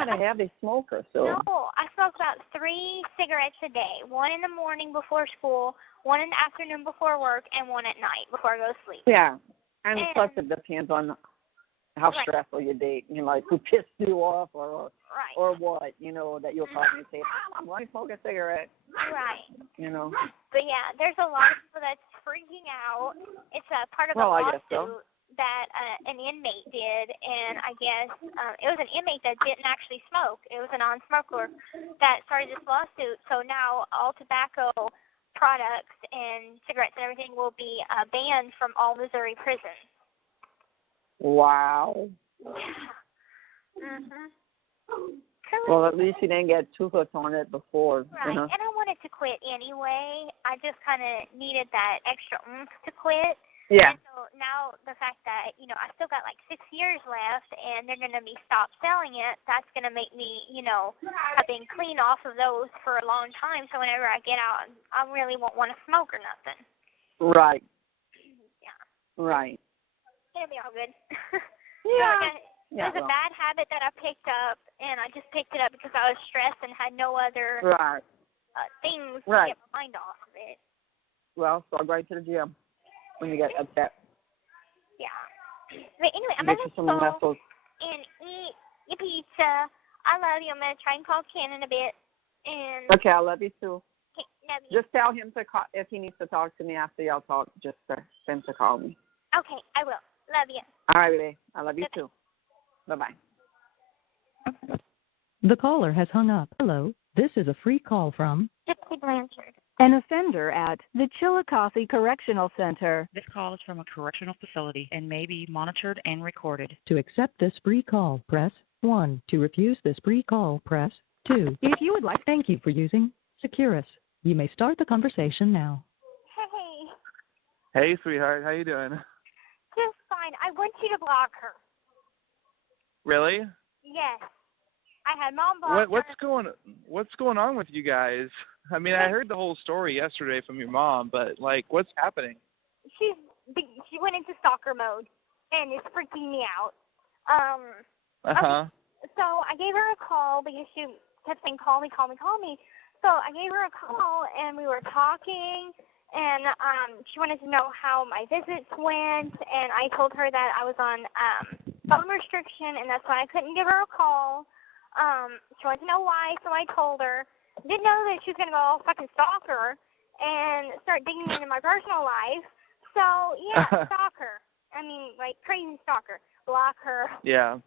a heavy smoker, so. No, I smoke about 3 cigarettes a day. 1 in the morning before school, 1 in the afternoon before work, and 1 at night before I go to sleep. Yeah, and plus it depends on how stressful your day, who pissed you off or what, that you'll call me and say, I'm going to smoke a cigarette. Right. But yeah, there's a lot of people that's freaking out. It's a part of a lawsuit that an inmate did, and I guess it was an inmate that didn't actually smoke. It was a non-smoker that started this lawsuit. So now all tobacco products and cigarettes and everything will be banned from all Missouri prisons. Wow. Well, at least you didn't get too hooked on it before. Right, and I wanted to quit anyway. I just kind of needed that extra oomph to quit. Yeah. And so now the fact that, I still got like 6 years left and they're going to be stopped selling it, that's going to make me, have been clean off of those for a long time. So whenever I get out, I really won't want to smoke or nothing. Right. Yeah. Right. It'll be all good. Yeah. It was a bad habit that I picked up, and I just picked it up because I was stressed and had no other things to get my mind off of it. Well, so I'll go right to the gym when you get upset. Yeah. But anyway, I'm going to go and eat your pizza. I love you. I'm going to try and call Ken in a bit. And Okay, I love you too. okay, love you. Just tell him to call if he needs to talk to me after y'all talk. Just for him to call me. Okay, I will. Love you. All right, baby. I love you Bye-bye. too. Bye-bye. The caller has hung up. Hello, this is a free call from Gypsy Blanchard. An offender at the Chillicothe Correctional Center. This call is from a correctional facility and may be monitored and recorded. To accept this free call, press 1. To refuse this free call, press 2. If you would like, thank you for using Securus. You may start the conversation now. Hey, Hey, sweetheart. How you doing? just fine. I want you to block her. Really? Yes. I had Mom block her. What's going on with you guys? I mean, I heard the whole story yesterday from your mom, but like, what's happening? She went into stalker mode, and it's freaking me out. Okay, so I gave her a call because she kept saying, call me. So I gave her a call, and we were talking, and she wanted to know how my visits went, and I told her that I was on phone restriction, and that's why I couldn't give her a call. She wanted to know why, so I told her. Didn't know that she was going to go all fucking stalker and start digging into my personal life. So, yeah, stalker. I mean, like, crazy stalker. Block her. Yeah.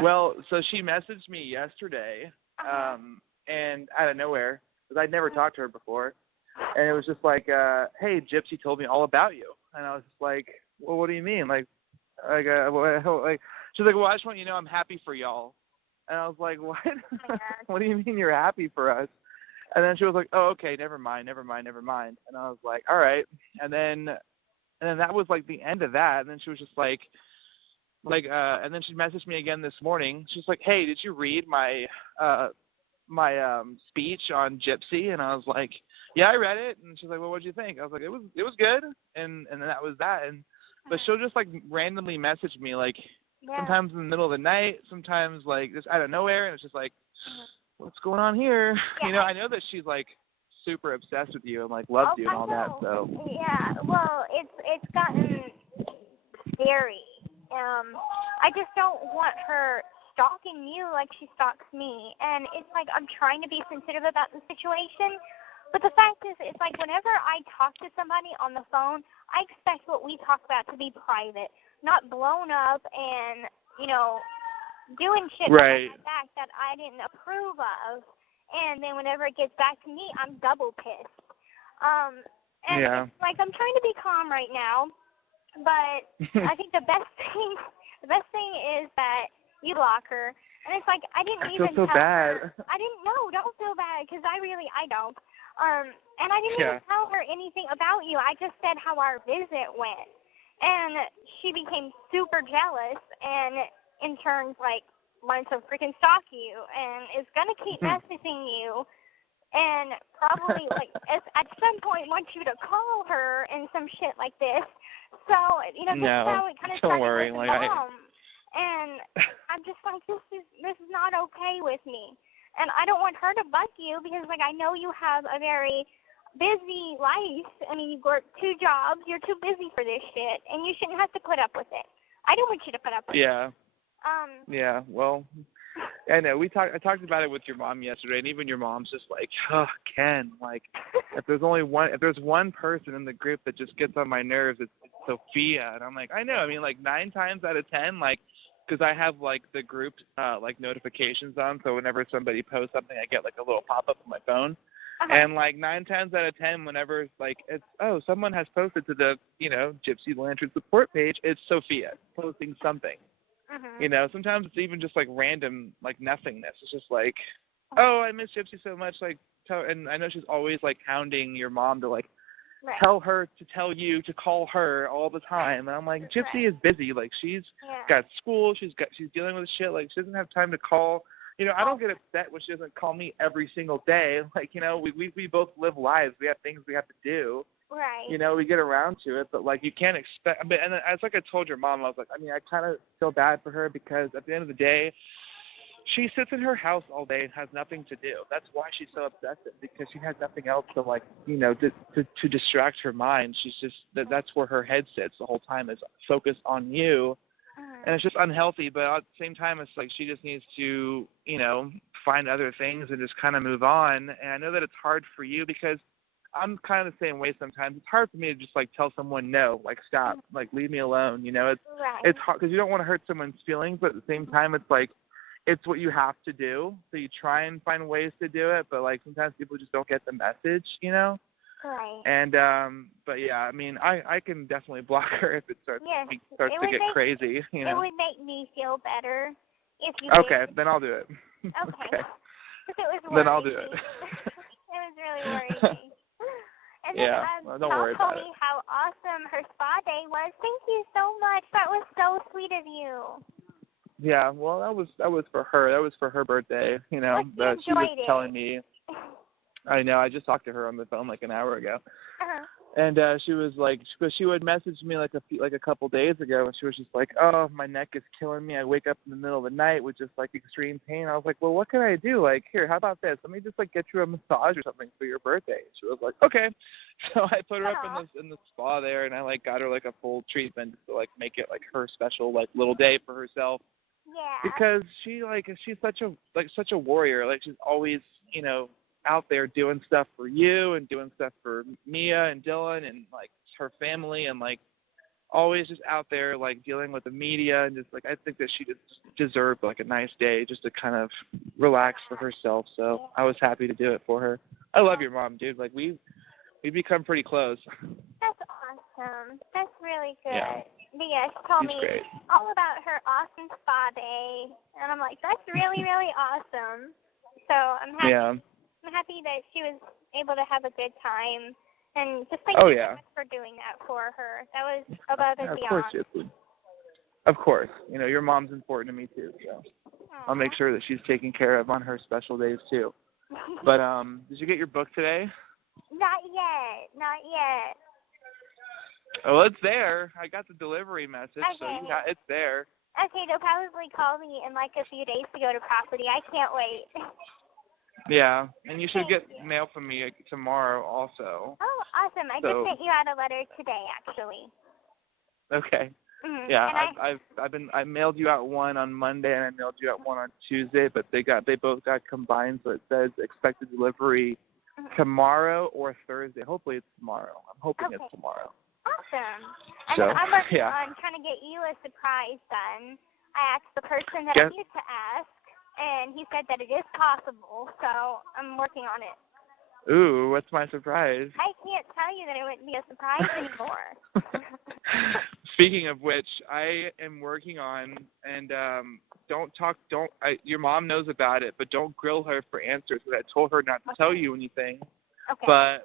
Well, so she messaged me yesterday, and out of nowhere, because I'd never talked to her before, and it was just like, hey, Gypsy told me all about you. And I was just like, well, what do you mean? Like she's like, well, I just want you to know I'm happy for y'all. And I was like, what? What do you mean you're happy for us? And then she was like, oh, okay, never mind. And I was like, all right. And then that was like the end of that. And then she was just like, and then she messaged me again this morning. She's like, hey, did you read my speech on Gypsy? And I was like, yeah, I read it. And she's like, well, what'd you think? I was like, it was good. And then that was that. But she'll just like randomly message me like, sometimes in the middle of the night, sometimes like just out of nowhere, and it's just like, what's going on here? Yeah. You know, I know that she's like super obsessed with you and like loves you and all that. So yeah, well, it's gotten scary. I just don't want her stalking you like she stalks me, and it's like I'm trying to be sensitive about the situation. But the fact is, it's like whenever I talk to somebody on the phone, I expect what we talk about to be private, not blown up and, you know, doing shit behind my back that I didn't approve of. And then whenever it gets back to me, I'm double pissed. And it's like I'm trying to be calm right now, but I think the best thing is that you block her. And it's like I didn't even tell her. I didn't know. Don't feel bad because I don't. And I didn't even tell her anything about you. I just said how our visit went. And she became super jealous and in turn like wants to freaking stalk you and is gonna keep messaging you and probably like at some point wants you to call her and some shit like this. So, you know, this is how it kinda started with Mom. And I'm just like, this is not okay with me. And I don't want her to bug you because like I know you have a very busy life. I mean, you work 2 jobs. You're too busy for this shit, and you shouldn't have to put up with it. I don't want you to put up with it. Yeah. Well, I know. I talked about it with your mom yesterday, and even your mom's just like, oh, Ken. Like, if there's one person in the group that just gets on my nerves, it's Sophia. And I'm like, I know. I mean, like 9 times out of 10, like, because I have like the group like notifications on, so whenever somebody posts something, I get like a little pop up on my phone. And like 9 times out of 10, whenever like it's someone has posted to the Gypsy Lantern support page, it's Sophia posting something. You know, sometimes it's even just like random like nothingness. It's just like, oh, I miss Gypsy so much. Like, and I know she's always like hounding your mom to like tell her to tell you to call her all the time. And I'm like, Gypsy is busy. Like she's got school. She's dealing with shit. Like she doesn't have time to call. You know, I don't get upset when she doesn't call me every single day. Like, you know, we both live lives. We have things we have to do. Right. You know, we get around to it, but like you can't expect. And as like I told your mom, I was like, I mean, I kind of feel bad for her because at the end of the day, she sits in her house all day and has nothing to do. That's why she's so obsessive, because she has nothing else to like, you know, to distract her mind. She's just that's where her head sits the whole time, is focused on you. And it's just unhealthy, but at the same time, it's like she just needs to, find other things and just kind of move on. And I know that it's hard for you because I'm kind of the same way sometimes. It's hard for me to just, like, tell someone no, like, stop, like, leave me alone, It's hard because you don't want to hurt someone's feelings, but at the same time, it's like, it's what you have to do. So you try and find ways to do it, but, like, sometimes people just don't get the message, Right. And, but yeah, I mean, I can definitely block her if it starts to get crazy, It would make me feel better if you Okay, did. then I'll do it. Okay. Because it was worrying Then I'll do it. It was really worrying. And then well, don't worry about told me how awesome her spa day was. Thank you so much. That was so sweet of you. Yeah, well, that was for her. That was for her birthday, Well, she was telling me. I know. I just talked to her on the phone like an hour ago. Uh-huh. And she was like, because she would message me like a couple days ago, and she was just like, oh, my neck is killing me. I wake up in the middle of the night with just like extreme pain. I was like, well, what can I do? Like, here, how about this? Let me just like get you a massage or something for your birthday. She was like, okay. So I put her up in the spa there, and I like got her like a full treatment to like make it like her special like little day for herself. Yeah. Because she's such a warrior. Like she's always out there doing stuff for you and doing stuff for Mia and Dylan and like her family and like always just out there like dealing with the media and just like I think that she just deserved like a nice day just to kind of relax for herself. So I was happy to do it for her. I love your mom, dude. Like we become pretty close. That's awesome. That's really good. Yeah. But yeah, she told me great. all about her awesome spa day, and I'm like, that's really, really awesome. So I'm happy. Yeah. I'm happy that she was able to have a good time, and just thank you so much for doing that for her. That was above and beyond. Of course, Gypsy. Of course. Your mom's important to me too, so I'll make sure that she's taken care of on her special days too. But did you get your book today? Not yet. Oh, it's there. I got the delivery message, so it's there. Okay, they'll probably call me in like a few days to go to property. I can't wait. Yeah, and you should get mail from me tomorrow also. Oh, awesome. I just sent you out a letter today, actually. Okay. Mm-hmm. Yeah, I mailed you out one on Monday and I mailed you out one on Tuesday, but they both got combined, so it says expected delivery tomorrow or Thursday. Hopefully it's tomorrow. I'm hoping it's tomorrow. Awesome. And I'm working on trying to get you a surprise done. I asked the person that I need to ask, and he said that it is possible, so I'm working on it. Ooh, what's my surprise? I can't tell you that it wouldn't be a surprise anymore. Speaking of which, I am working on, and your mom knows about it, but don't grill her for answers, because I told her not to tell you anything. Okay. But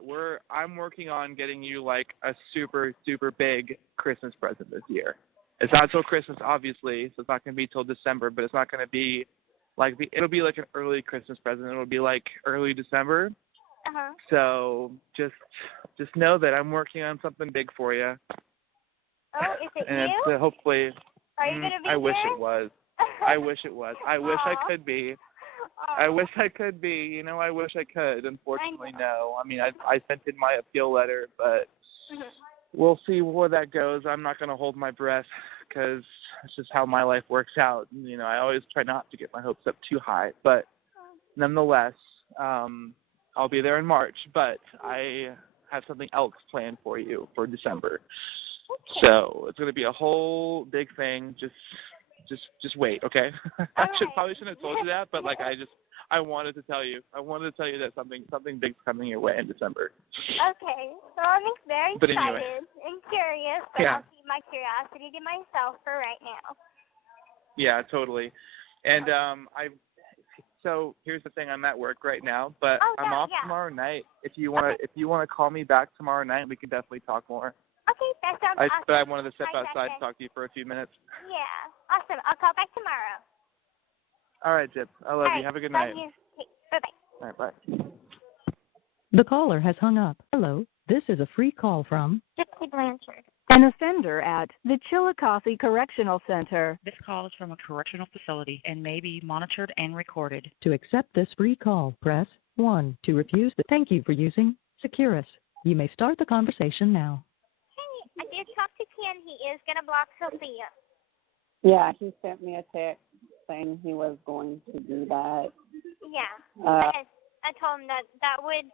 I'm working on getting you like a super, super big Christmas present this year. It's not till Christmas, obviously, so it's not going to be till December, but it's not going to be it'll be like an early Christmas present. It'll be like early December. Uh-huh. So just know that I'm working on something big for you. Oh, is it and you? It's, hopefully. Are you going to be I wish it was. I wish it was. I wish I could be. I wish I could be. I wish I could. Unfortunately, no. I mean, I sent in my appeal letter, but we'll see where that goes. I'm not going to hold my breath because it's just how my life works out. I always try not to get my hopes up too high, but nonetheless, I'll be there in March. But I have something else planned for you for December. Okay. So it's going to be a whole big thing. Just wait, okay? I probably shouldn't have told you that, but I wanted to tell you. I wanted to tell you that something big's coming your way in December. Okay. Well, I'm very excited and curious, but I'll keep my curiosity to myself for right now. Yeah, totally. And so here's the thing, I'm at work right now, but I'm off tomorrow night. If you want to call me back tomorrow night, we can definitely talk more. Okay, that sounds awesome. But I wanted to step outside and talk to you for a few minutes. Yeah, awesome. I'll call back tomorrow. All right, Gyp. I love you. Have a good night. Love you. Okay, bye-bye. All right, bye. The caller has hung up. Hello, this is a free call from Gypsy Blanchard. An offender at the Chillicothe Correctional Center. This call is from a correctional facility and may be monitored and recorded. To accept this free call, press 1. To refuse thank you for using Securus. You may start the conversation now. I did talk to Ken. He is going to block Sophia. Yeah, he sent me a text saying he was going to do that. Yeah. Uh, I told him that would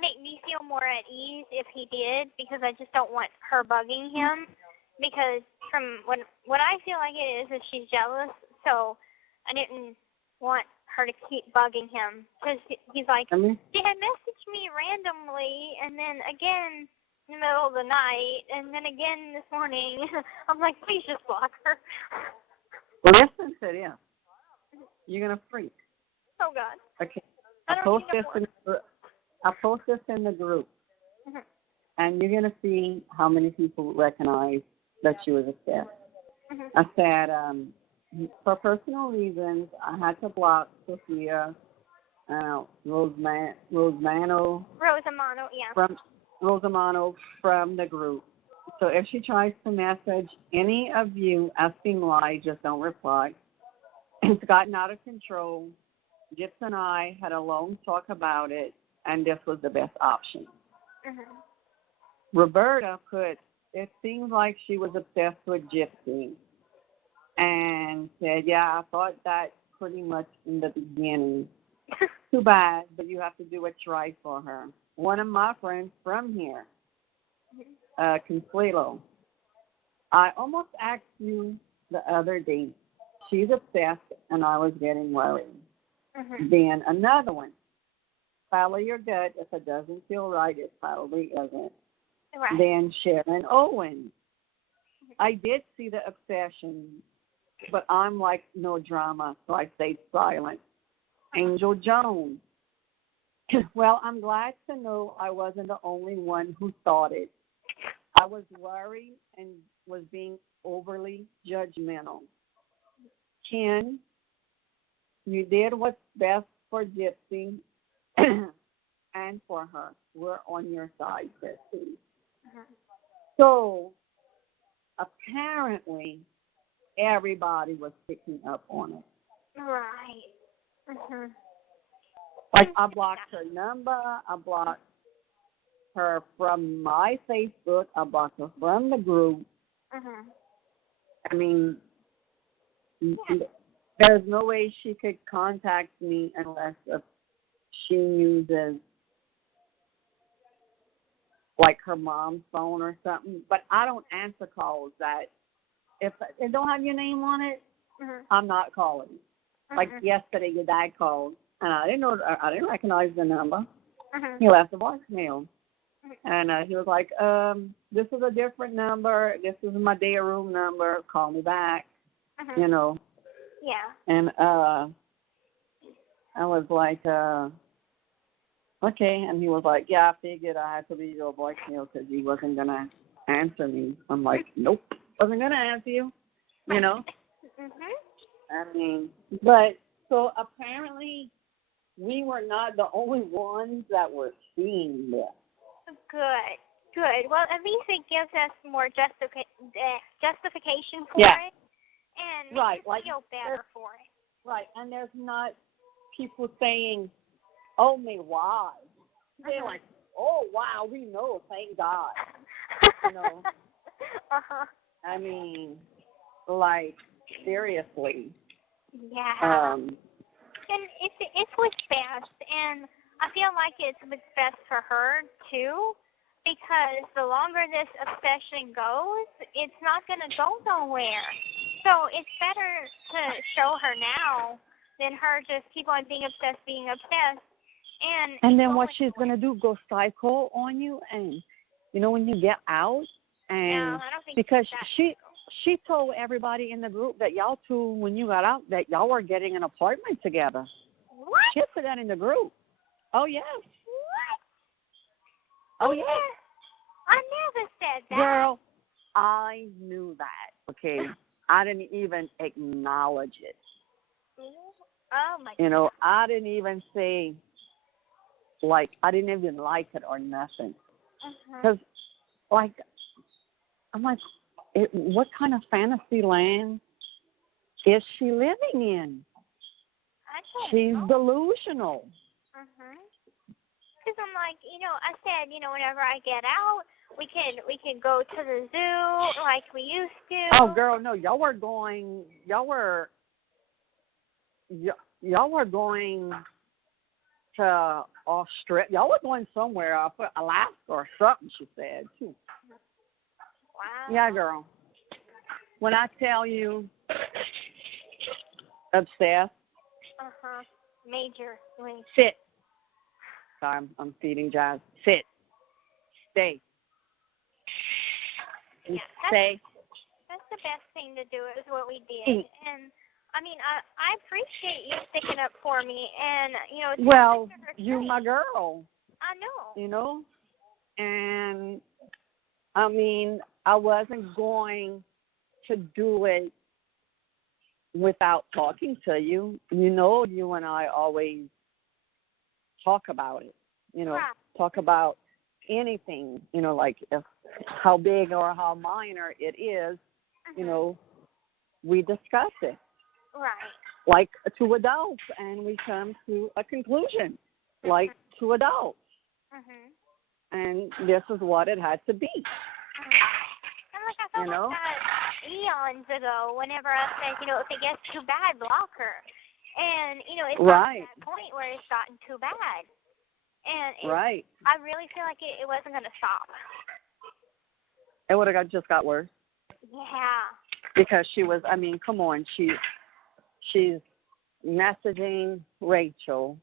make me feel more at ease if he did, because I just don't want her bugging him. Because from what I feel like it is she's jealous, so I didn't want her to keep bugging him, because he's like, she had messaged me randomly, and then again in the middle of the night, and then again this morning. I'm like, please just block her. Listen to this. You're gonna freak. Oh God. Okay. I post this in the group, and you're gonna see how many people recognize that she was a theft. I said, for personal reasons, I had to block Sophia, Rosamano, from the group. So if she tries to message any of you asking why, just don't reply. It's gotten out of control. Gypsy and I had a long talk about it, and this was the best option. Roberta put, it seems like she was obsessed with Gypsy, and said, yeah, I thought that pretty much in the beginning. Too bad, but you have to do what's right for her. One of my friends from here, Consuelo, I almost asked you the other day. She's obsessed, and I was getting worried. Then another one, follow your gut. If it doesn't feel right, it probably isn't. Right. Then Sharon Owens. I did see the obsession, but I'm like, no drama, so I stayed silent. Angel Jones. Well, I'm glad to know I wasn't the only one who thought it. I was worried and was being overly judgmental. Ken, you did what's best for Gypsy and for her. We're on your side, Kristy. So, apparently, everybody was picking up on it. Right. Like, I blocked her number. I blocked her from my Facebook. I blocked her from the group. I mean, there's no way she could contact me unless she uses, like, her mom's phone or something. But I don't answer calls that, if it don't have your name on it, I'm not calling. Like yesterday, your dad called, and I didn't recognize the number. He left a voicemail, and he was like, "This is a different number. This is my day room number. Call me back." You know. Yeah. And I was like, okay. And he was like, yeah, I figured I had to leave your voicemail because he wasn't gonna answer me. I'm like, nope, wasn't gonna answer you. You know. I mean, but so apparently we were not the only ones that were seeing this. Good. Well, at least it gives us more justification for it, and makes us feel better for it. Right, and there's not people saying, "Oh, me, why?" They're like, "Oh, wow, we know, thank God." You know. I mean, like, seriously. Yeah. And it's what's best, and I feel like it's what's best for her too, because the longer this obsession goes, it's not going to go nowhere. So it's better to show her now than her just keep on being obsessed. And then what she's going to do, go psycho on you, and, you know, when you get out, and no, I don't think because she told everybody in the group that y'all two, when you got out, that y'all were getting an apartment together. What? She put that in the group. Oh, yes. What? Oh, yes. I never said that. Girl, I knew that, okay? I didn't even acknowledge it. Oh, my God. You know, I didn't even say, like, I didn't even like it or nothing. Because, like, I'm like, what kind of fantasy land is she living in? She's delusional. Because I'm like, I said, whenever I get out, we could go to the zoo like we used to. Oh, girl, no, y'all were going to Australia. Y'all were going somewhere, Alaska or something, she said, too. Wow. Yeah, girl. When I tell you, obsessed. Major. Sit. Sorry, I'm feeding Jazz. Sit. Stay. Yeah, stay. That's the best thing to do is what we did. Eat. And I mean, I appreciate you sticking up for me, and well, you're my girl. I know. And I mean, I wasn't going to do it without talking to you. You and I always talk about it. Right. Talk about anything. Like how big or how minor it is. We discuss it. Right. Like two adults, and we come to a conclusion, like two adults. And this is what it had to be. And like I felt like that eons ago, whenever I said, if it gets too bad, block her. And, it's gotten to that point where it's gotten too bad. And I really feel like it wasn't going to stop. It would have just got worse. Yeah. Because she was, come on, she's messaging Rachel.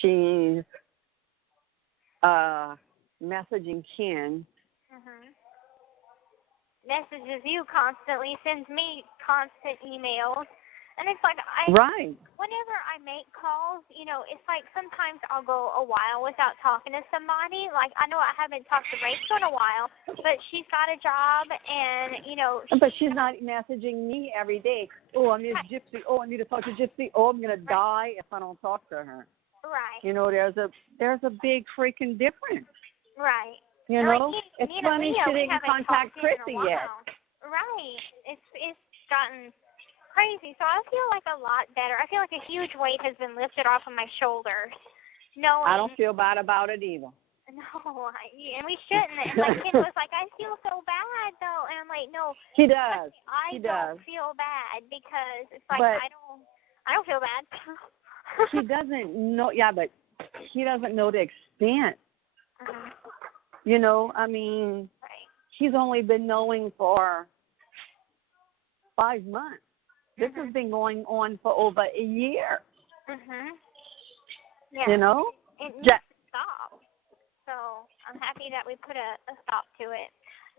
She's messaging Ken. Messages you constantly, sends me constant emails. And it's like, whenever I make calls, it's like sometimes I'll go a while without talking to somebody. Like, I know I haven't talked to Rachel in a while, but she's got a job and, But she's not messaging me every day. Oh, I miss Gypsy. Oh, I need to talk to Gypsy. Oh, I'm going to die if I don't talk to her. Right. There's a big freaking difference. Right. It's funny she didn't contact Kristy yet. Right. It's gotten crazy. So I feel like a lot better. I feel like a huge weight has been lifted off of my shoulders. I don't feel bad about it either. No, and we shouldn't. And like Ken was like, I feel so bad though, and I'm like, no. He does. I don't feel bad because it's like I don't feel bad. He doesn't know. Yeah, but he doesn't know the extent. He's only been knowing for 5 months. This has been going on for over a year. Yeah. It needs to stop. So I'm happy that we put a stop to it.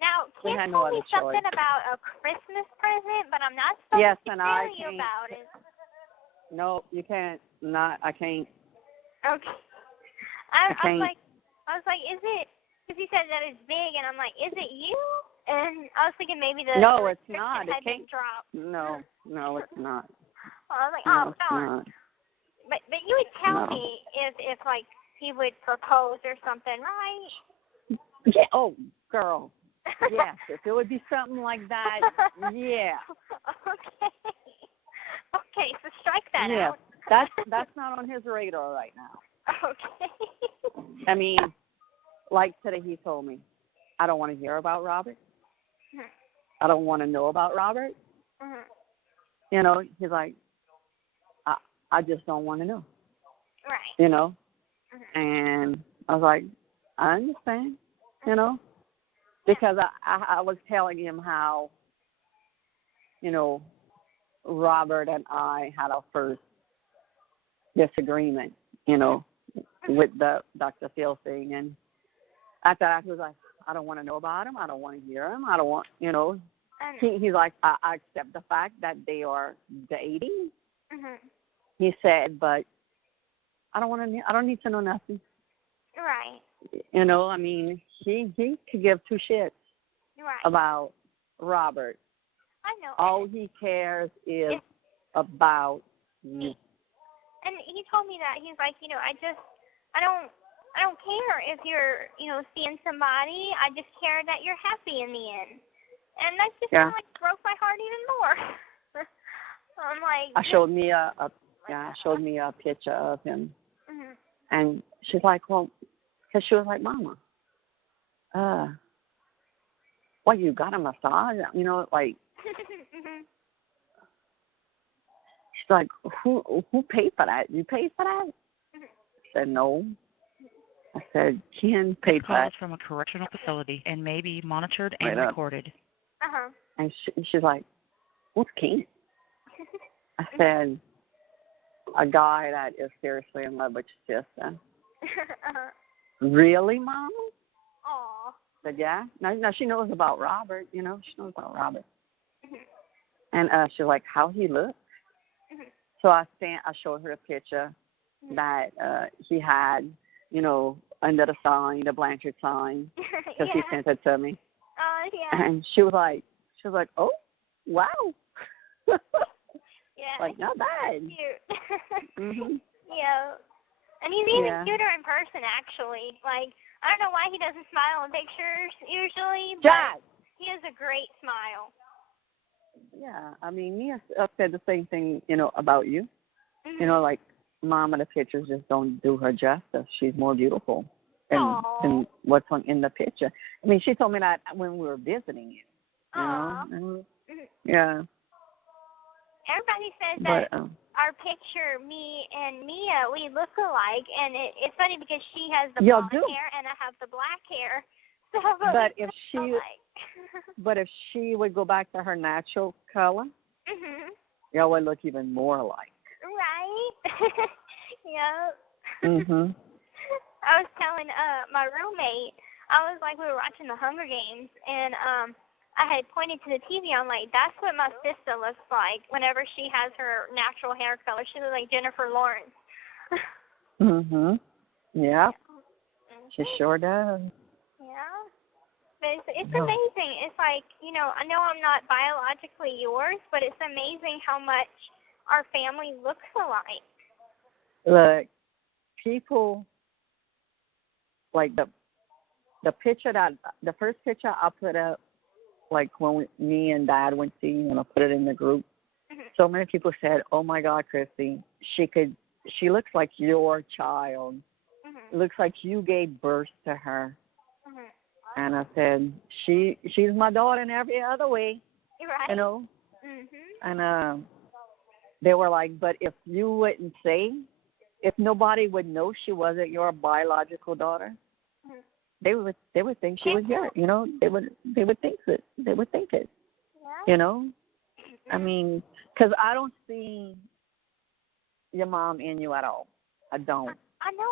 Now, we Ken told me something about a Christmas present, but I'm not supposed to tell you about it. No, you can't. I can't. Okay. I was like, is it? Because he said that it's big, and I'm like, is it you? And I was thinking maybe No, it's not. It can't drop. No, it's not. I was like, no, darn. But you would tell me if like he would propose or something, right? Yeah. Oh, girl. Yes. If it would be something like that, yeah. Okay, so strike that out. That's not on his radar right now. Okay. Like today he told me, I don't want to hear about Robert. I don't want to know about Robert. He's like, I just don't want to know. Right. And I was like, I understand, because I was telling him how, Robert and I had our first disagreement, with the Dr. Phil thing. And after that, he was like, I don't want to know about him. I don't want to hear him. I don't want, he's like, I accept the fact that they are dating. He said, but I don't need to know nothing. Right. He could give two shits about Robert. I know. All he cares is about you. And he told me that. He's like, I don't care if you're, seeing somebody. I just care that you're happy in the end. And that just kind of broke my heart even more. I'm like, showed me a picture of him. And she's like, well, because she was like, Mama, what, you got a massage? You know, like, she's like, who paid for that? You paid for that? I said, no. I said, Ken paid for Calls that. from a correctional facility and may be monitored Right and up. recorded. Uh-huh. And she's like, what's Ken? I said, a guy that is seriously in love with your sister. Uh-huh. Really, Mom? Aw. I said, yeah. Now she knows about Robert, you know. She knows about Robert. And she's like, how he looks? So I showed her a picture that he had, you know, under the sign, the Blanchard sign, because he sent it to me. Oh, yeah. And she was like, oh, wow. Yeah. Like, not bad. Cute. Mhm. Yeah. And he's even cuter in person, actually. Like, I don't know why he doesn't smile in pictures usually, but he has a great smile. Yeah, I mean, Mia said the same thing, you know, about you. You know, like, Mama, the pictures just don't do her justice. She's more beautiful than what's in the picture. I mean, she told me that when we were visiting you. You know? Yeah. Everybody says that our picture, me and Mia, we look alike, and it's funny because she has the blonde hair and I have the black hair. So but if she would go back to her natural color, y'all would look even more alike. Right? Yeah. I was telling my roommate, I was like, we were watching the Hunger Games, and I had pointed to the TV. I'm like, that's what my sister looks like whenever she has her natural hair color. She looks like Jennifer Lawrence. Yeah. She sure does. Yeah. But it's amazing. It's like, you know, I know I'm not biologically yours, but it's amazing how much our family looks alike. Look, people, like the picture the first picture I put up, like when me and Dad went to see you, and I put it in the group, so many people said, oh my God, Kristy, she looks like your child. It looks like you gave birth to her. And I said, she's my daughter in every other way. Right. You know? And they were like, but if you wouldn't say, if nobody would know she wasn't your biological daughter, they would think she was yours. You know, they would think it. You know, I mean, because I don't see your mom in you at all. I don't. I know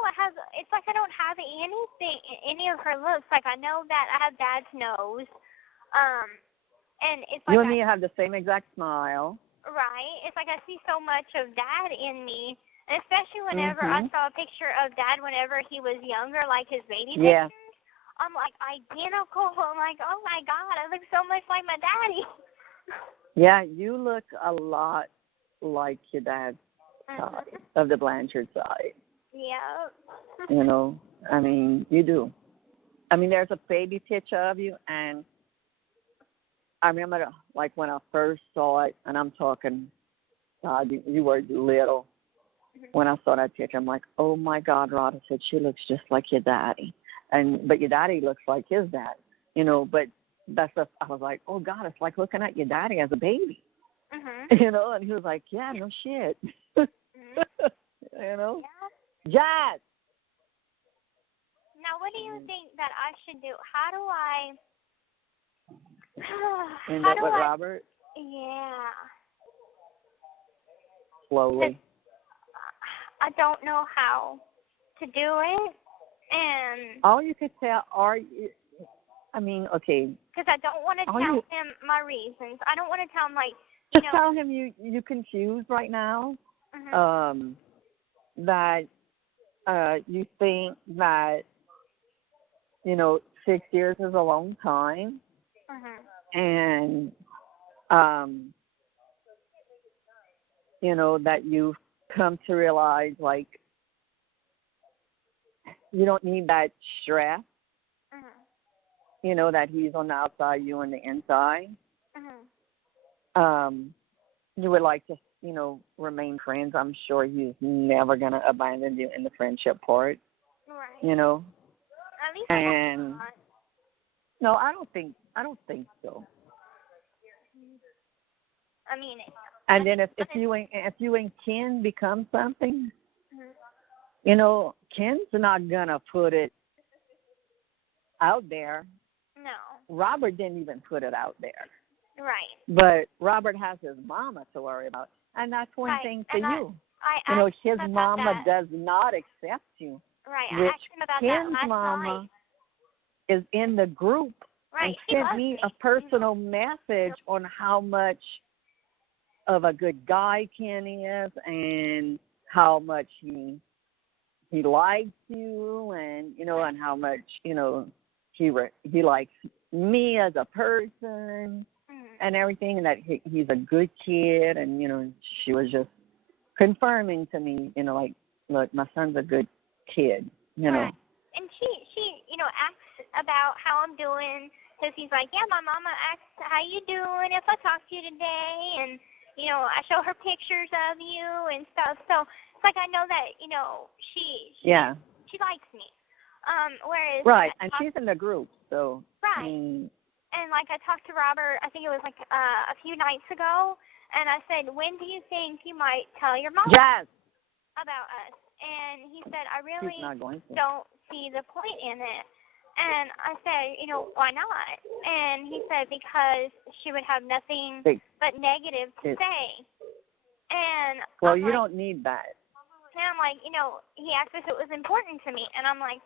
it's like I don't have any of her looks. Like I know that I have Dad's nose, and it's like you and me have the same exact smile. Right. It's like I see so much of Dad in me, and especially whenever I saw a picture of Dad whenever he was younger, like his baby pictures. I'm like identical. I'm like, oh my God, I look so much like my daddy. Yeah, you look a lot like your dad's side, of the Blanchard side. Yeah. You know, I mean, you do. I mean, there's a baby picture of you, and I remember, like, when I first saw it, and I'm talking, God, you were little. When I saw that picture, I'm like, oh my God, Rod, I said, she looks just like your daddy. But your daddy looks like his dad, you know, but that's just, I was like, oh God, it's like looking at your daddy as a baby, you know, and he was like, yeah, no shit, you know, Jazz. Now, what do you think that I should do? How do I end up with Robert? Yeah. Slowly. I don't know how to do it. And all you could tell, okay. Because I don't want to tell him my reasons. I don't want to tell him, like, just tell him you're confused right now. That you think that, 6 years is a long time. And, that you've come to realize, like, you don't need that stress, that he's on the outside, you on the inside. You would like to, remain friends. I'm sure he's never going to abandon you in the friendship part, Right. At least and no, I don't think I don't think so. I mean, And then if you and Ken become something, Ken's not gonna put it out there. no. Robert didn't even put it out there. Right. But Robert has his mama to worry about, and that's one Right. thing for And you. I asked His him about mama that. does not accept you. Right. I Which asked him about Ken's that last mama night. is in the group Right. and He sent loves me a personal message on how much of a good guy Ken is and how much he likes you, and and how much he likes me as a person and everything, and that he's a good kid. And she was just confirming to me, like, look, my son's a good kid. Right. And she asks about how I'm doing, because he's like, yeah, my mama asks how you doing if I talk to you today, and I show her pictures of you and stuff. So it's like I know that she likes me. Whereas right, and she's in the group, so right. And like I talked to Robert, I think it was like a few nights ago, and I said, when do you think you might tell your mom yes, about us? And he said, I really not going to. don't see the point in it. And I said, why not? And he said, because she would have nothing but negative to say. And well, you don't need that. And I'm like, he asked if it was important to me. And I'm like,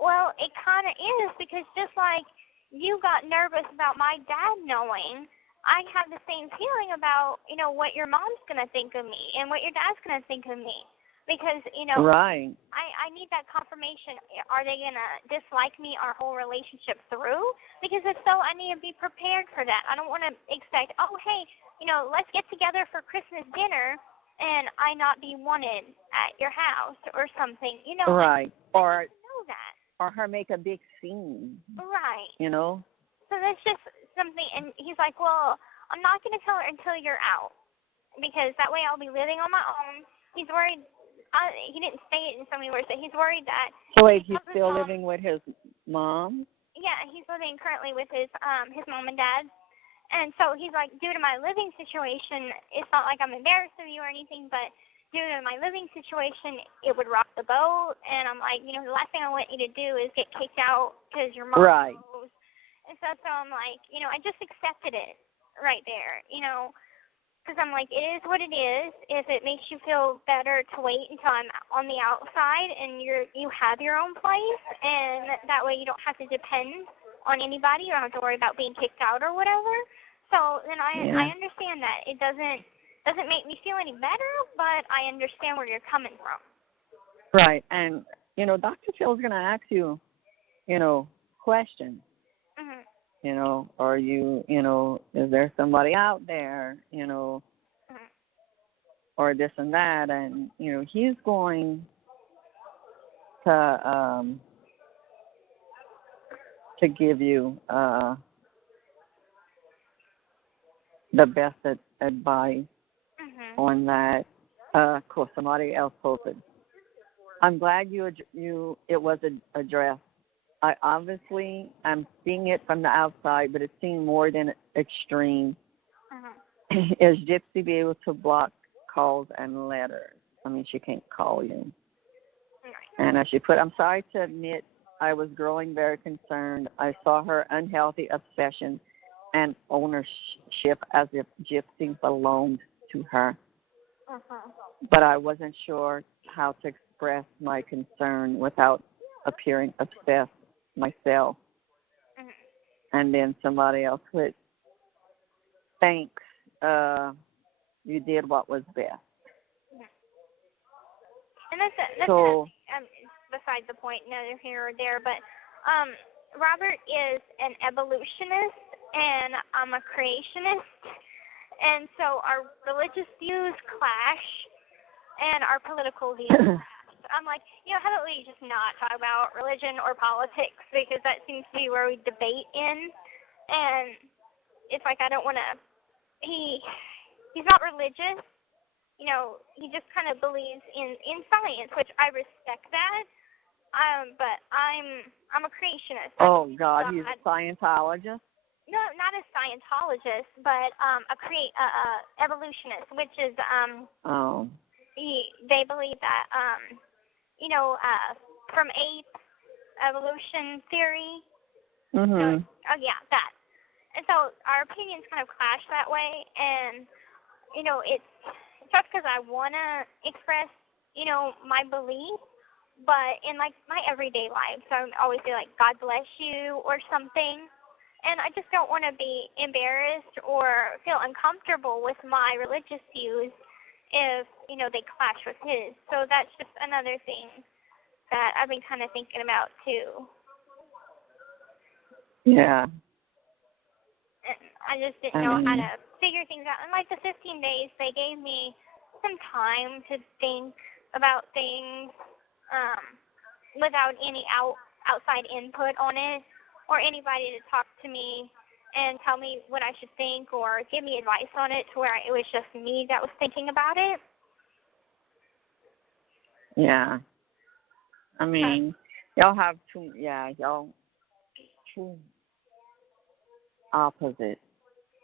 well, it kind of is, because just like you got nervous about my dad knowing, I have the same feeling about, what your mom's going to think of me and what your dad's going to think of me. Because, right. I need that confirmation. Are they going to dislike me our whole relationship through? Because if so, I need to be prepared for that. I don't want to expect, oh, hey, let's get together for Christmas dinner and I not be wanted at your house or something. Right. I know that. Or her make a big scene. Right. So that's just something. And he's like, well, I'm not going to tell her until you're out, because that way I'll be living on my own. He's worried. He didn't say it in so many words, but he's worried that. So wait, he's still living with his mom? Yeah, he's living currently with his mom and dad. And so he's like, due to my living situation, it's not like I'm embarrassed of you or anything, but due to my living situation, it would rock the boat. And I'm like, the last thing I want you to do is get kicked out because your mom knows. And so I'm like, I just accepted it right there, because I'm like, it is what it is. If it makes you feel better to wait until I'm on the outside and you have your own place, and that way you don't have to depend on anybody. You don't have to worry about being kicked out or whatever. So then I understand that. It doesn't make me feel any better, but I understand where you're coming from. Right. And, Dr. Phil's going to ask you, questions. Mm-hmm. Are you, is there somebody out there, or this and that, and, he's going to give you the best advice on that. Of course, somebody else posted. I'm glad it was addressed. I obviously am seeing it from the outside, but it seemed more than extreme. Is Gypsy be able to block calls and letters? I mean, she can't call you. And as she put, I'm sorry to admit I was growing very concerned. I saw her unhealthy obsession and ownership as if Gypsy belonged to her. But I wasn't sure how to express my concern without appearing obsessed myself. And then somebody else put, thanks, you did what was best. And that's beside the point, neither here or there, but Robert is an evolutionist and I'm a creationist, and so our religious views clash and our political views clash. I'm like, how about we just not talk about religion or politics, because that seems to be where we debate in, and it's like I don't want to. He's not religious, he just kind of believes in science, which I respect that. But I'm a creationist. Oh God, he's a Scientologist. no, not a Scientologist, but evolutionist, which is Oh. they believe that from apes evolution theory. Mhm. So, oh yeah, that. And so our opinions kind of clash that way, and it's just because I wanna express my belief, but in like my everyday life, so I always say like God bless you or something. And I just don't want to be embarrassed or feel uncomfortable with my religious views if, they clash with his. So that's just another thing that I've been kind of thinking about too. Yeah. And I just didn't know how to figure things out. And like the 15 days, they gave me some time to think about things without any outside input on it, or anybody to talk to me and tell me what I should think or give me advice on it, to where it was just me that was thinking about it. Yeah. I mean, y'all have y'all two opposite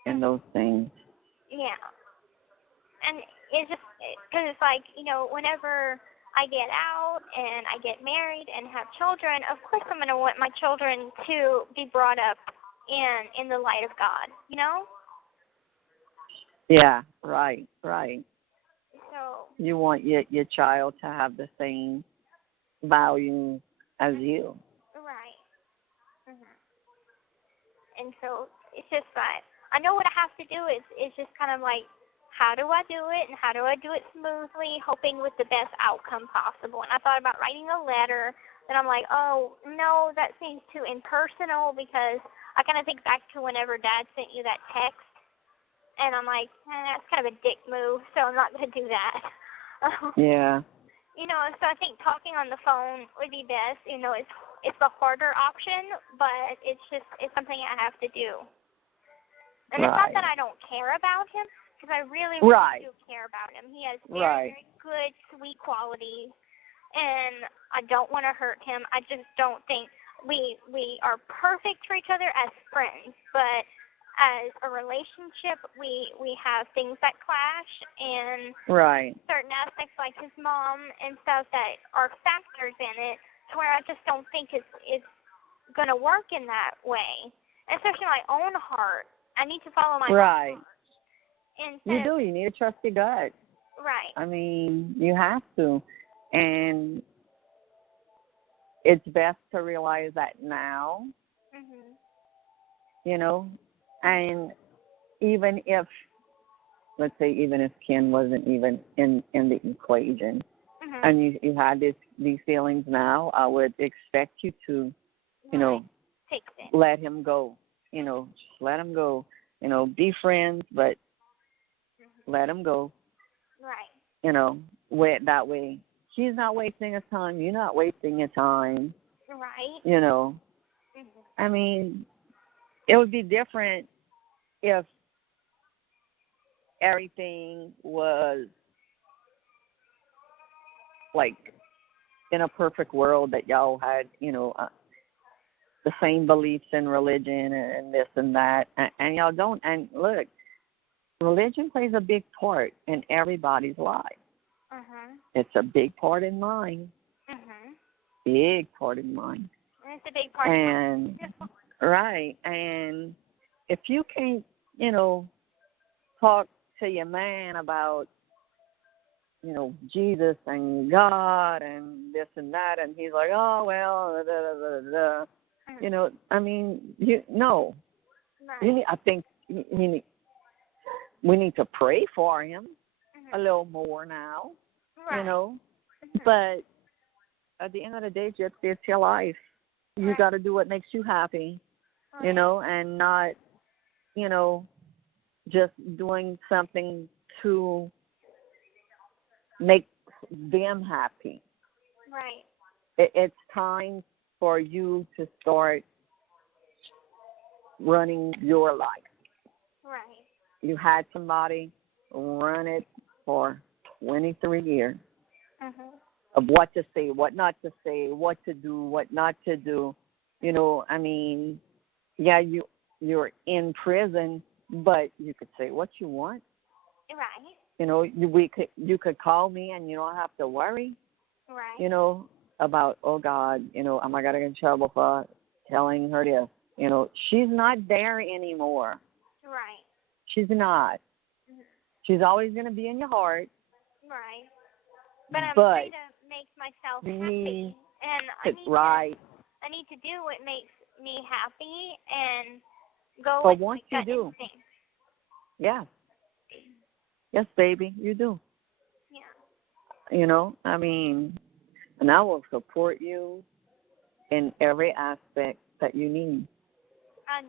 in those things. Yeah. And it's just, because it's like, whenever I get out and I get married and have children, of course I'm going to want my children to be brought up in the light of God, Yeah, right. So You want your child to have the same values as you. right. And so it's just that I know what I have to do. It's just kind of like, how do I do it, and how do I do it smoothly, hoping with the best outcome possible. And I thought about writing a letter, and I'm like, oh, no, that seems too impersonal, because I kind of think back to whenever Dad sent you that text, and I'm like, that's kind of a dick move, so I'm not going to do that. Yeah. So I think talking on the phone would be best. It's the harder option, but it's something I have to do. And It's not that I don't care about him, because I really, really do care about him. He has very, very good, sweet qualities, and I don't want to hurt him. I just don't think we are perfect for each other as friends, but as a relationship, we have things that clash, and certain aspects like his mom and stuff that are factors in it, to where I just don't think it's going to work in that way. And especially my own heart. I need to follow my own heart. You do. You need to trust your gut. Right. I mean, you have to. And it's best to realize that now. And even if, let's say, even if Ken wasn't even in the equation, and you had these feelings now, I would expect you to, let him go. Just let him go. Be friends, but let him go. Right. That way he's not wasting his time. You're not wasting your time. Right. I mean, it would be different if everything was like in a perfect world, that y'all had, the same beliefs in religion and this and that, and y'all don't. And look, religion plays a big part in everybody's life. It's a big part in mine. Big part in mine. And it's a big part. And right. And if you can't, talk to your man about, Jesus and God and this and that, and he's like, oh well, da, da, da, da, da. I mean, no. Right. I think we need to pray for him a little more now. Right. But at the end of the day, Gypsy, it's your life. You got to do what makes you happy, and not, just doing something to make them happy. Right. It's time for you to start running your life. Right. You had somebody run it for 23 years of what to say, what not to say, what to do, what not to do. I mean, yeah, you're in prison, but you could say what you want. Right. You know, you could call me and you don't have to worry. Right. You know, about, oh God, you know, am I gonna get in trouble for telling her this? You know, she's not there anymore. Right. She's not. Mm-hmm. She's always gonna be in your heart. Right. But I'm trying to make myself happy, and I need to do what makes me happy and go with my gut instinct. Yeah. Yes, baby, you do. Yeah. You know, I mean, and I will support you in every aspect that you need. I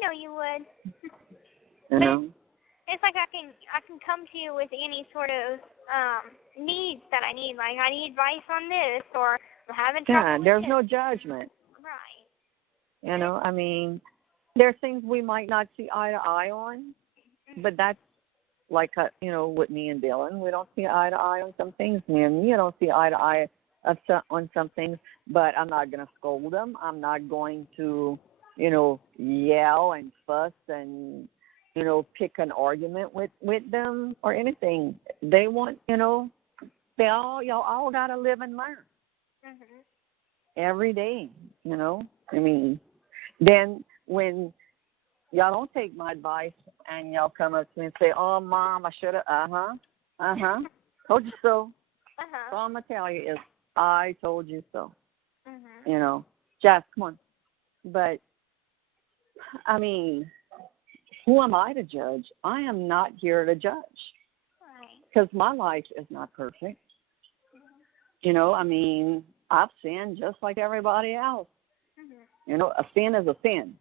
know you would. You know? It's like I can come to you with any sort of needs that I need. Like I need advice on this, or I'm having trouble. Yeah, there's no judgment. Right. You know, I mean, there's things we might not see eye to eye on, but that's like, you know, with me and Dylan, we don't see eye to eye on some things. Me and you don't see eye to eye on some things, but I'm not going to scold them. I'm not going to, you know, yell and fuss and, you know, pick an argument with them or anything. They want, you know, y'all all got to live and learn every day, you know. I mean, then when y'all don't take my advice and y'all come up to me and say, oh, Mom, I should have, told you so. All I'm going to tell you is, I told you so. You know, Jess, come on. But, I mean, who am I to judge? I am not here to judge. Because my life is not perfect. You know, I mean, I've sinned just like everybody else. You know, a sin is a sin.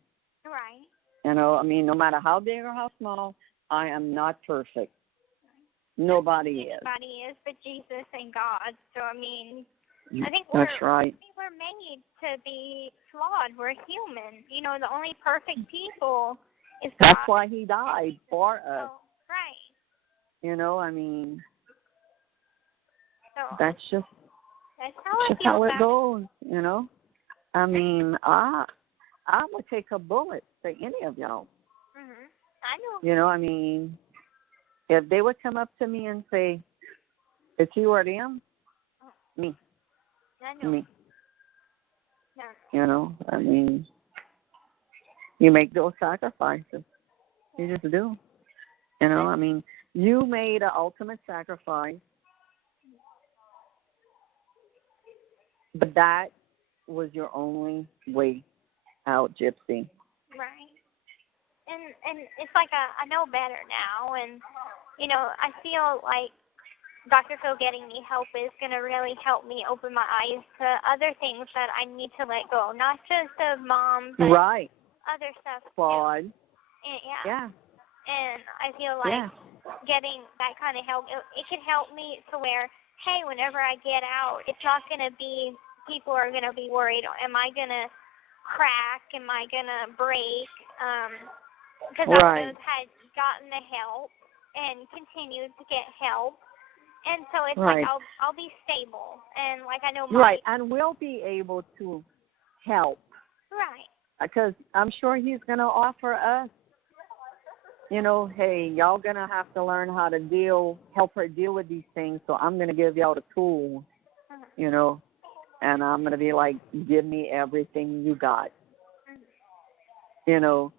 Right. You know, I mean, no matter how big or how small, I am not perfect. Nobody is. Nobody is but Jesus and God. So, I mean, I think that's right. I think we're made to be flawed. We're human. You know, the only perfect people is God. That's why he died for us. So, right. You know, I mean, so, that's just how it goes, you know. I mean, I would take a bullet for any of y'all. I know. You know, I mean, if they would come up to me and say, it's you or them, me. I know. Me. No. You know, I mean, you make those sacrifices. You just do. You know, I mean, you made an ultimate sacrifice, but that was your only way out, Gypsy. Right. And it's like I know better now, and you know, I feel like Dr. Phil getting me help is going to really help me open my eyes to other things that I need to let go, not just of Mom, but other stuff Flawed. And, yeah. And I feel like getting that kind of help, it can help me to where, hey, whenever I get out, it's not going to be, people are going to be worried, am I going to crack, am I going to break, because I had gotten the help and continued to get help, and so it's like I'll be stable, and like I know and we'll be able to help, because I'm sure he's going to offer us, you know, hey, y'all going to have to learn how to help her deal with these things, so I'm going to give y'all the tools, you know, and I'm going to be like, give me everything you got. You know,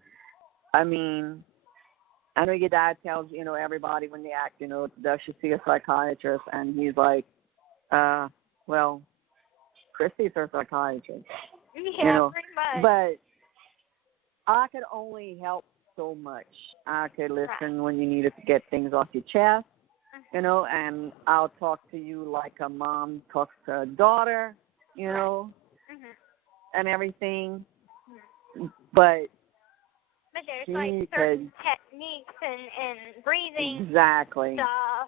I mean, I know your dad tells, you know, everybody when they act, you know, does she see a psychiatrist? And he's like, well, Kristy's her psychiatrist. Yeah, you know, pretty much. But I could only help so much. I could listen when you needed to get things off your chest, you know, and I'll talk to you like a mom talks to a daughter, you know, and everything. But there's like certain techniques and breathing stuff.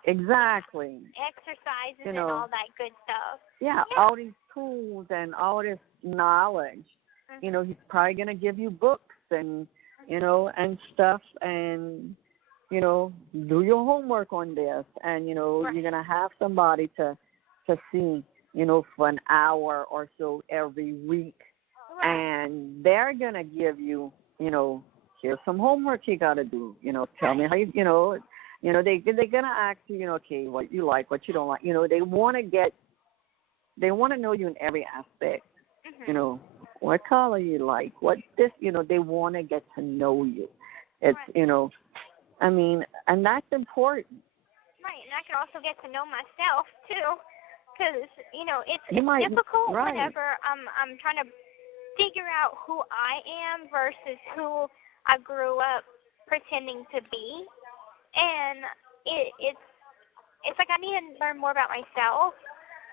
Exactly. Exercises and all that good stuff. Yeah, all these tools and all this knowledge. You know, he's probably going to give you books and, you know, and stuff and, you know, do your homework on this. And, you know, you're going to have somebody to see, you know, for an hour or so every week. And they're going to give you here's some homework you got to do. Tell me how they're gonna ask you, okay, what you like, what you don't like. They want to know you in every aspect. Mhm. What color you like, what this. They want to get to know you. It's Right. And that's important. Right, and I can also get to know myself too, because it's Might difficult right. whenever I'm trying to figure out who I am versus who I grew up pretending to be, and it's like I need to learn more about myself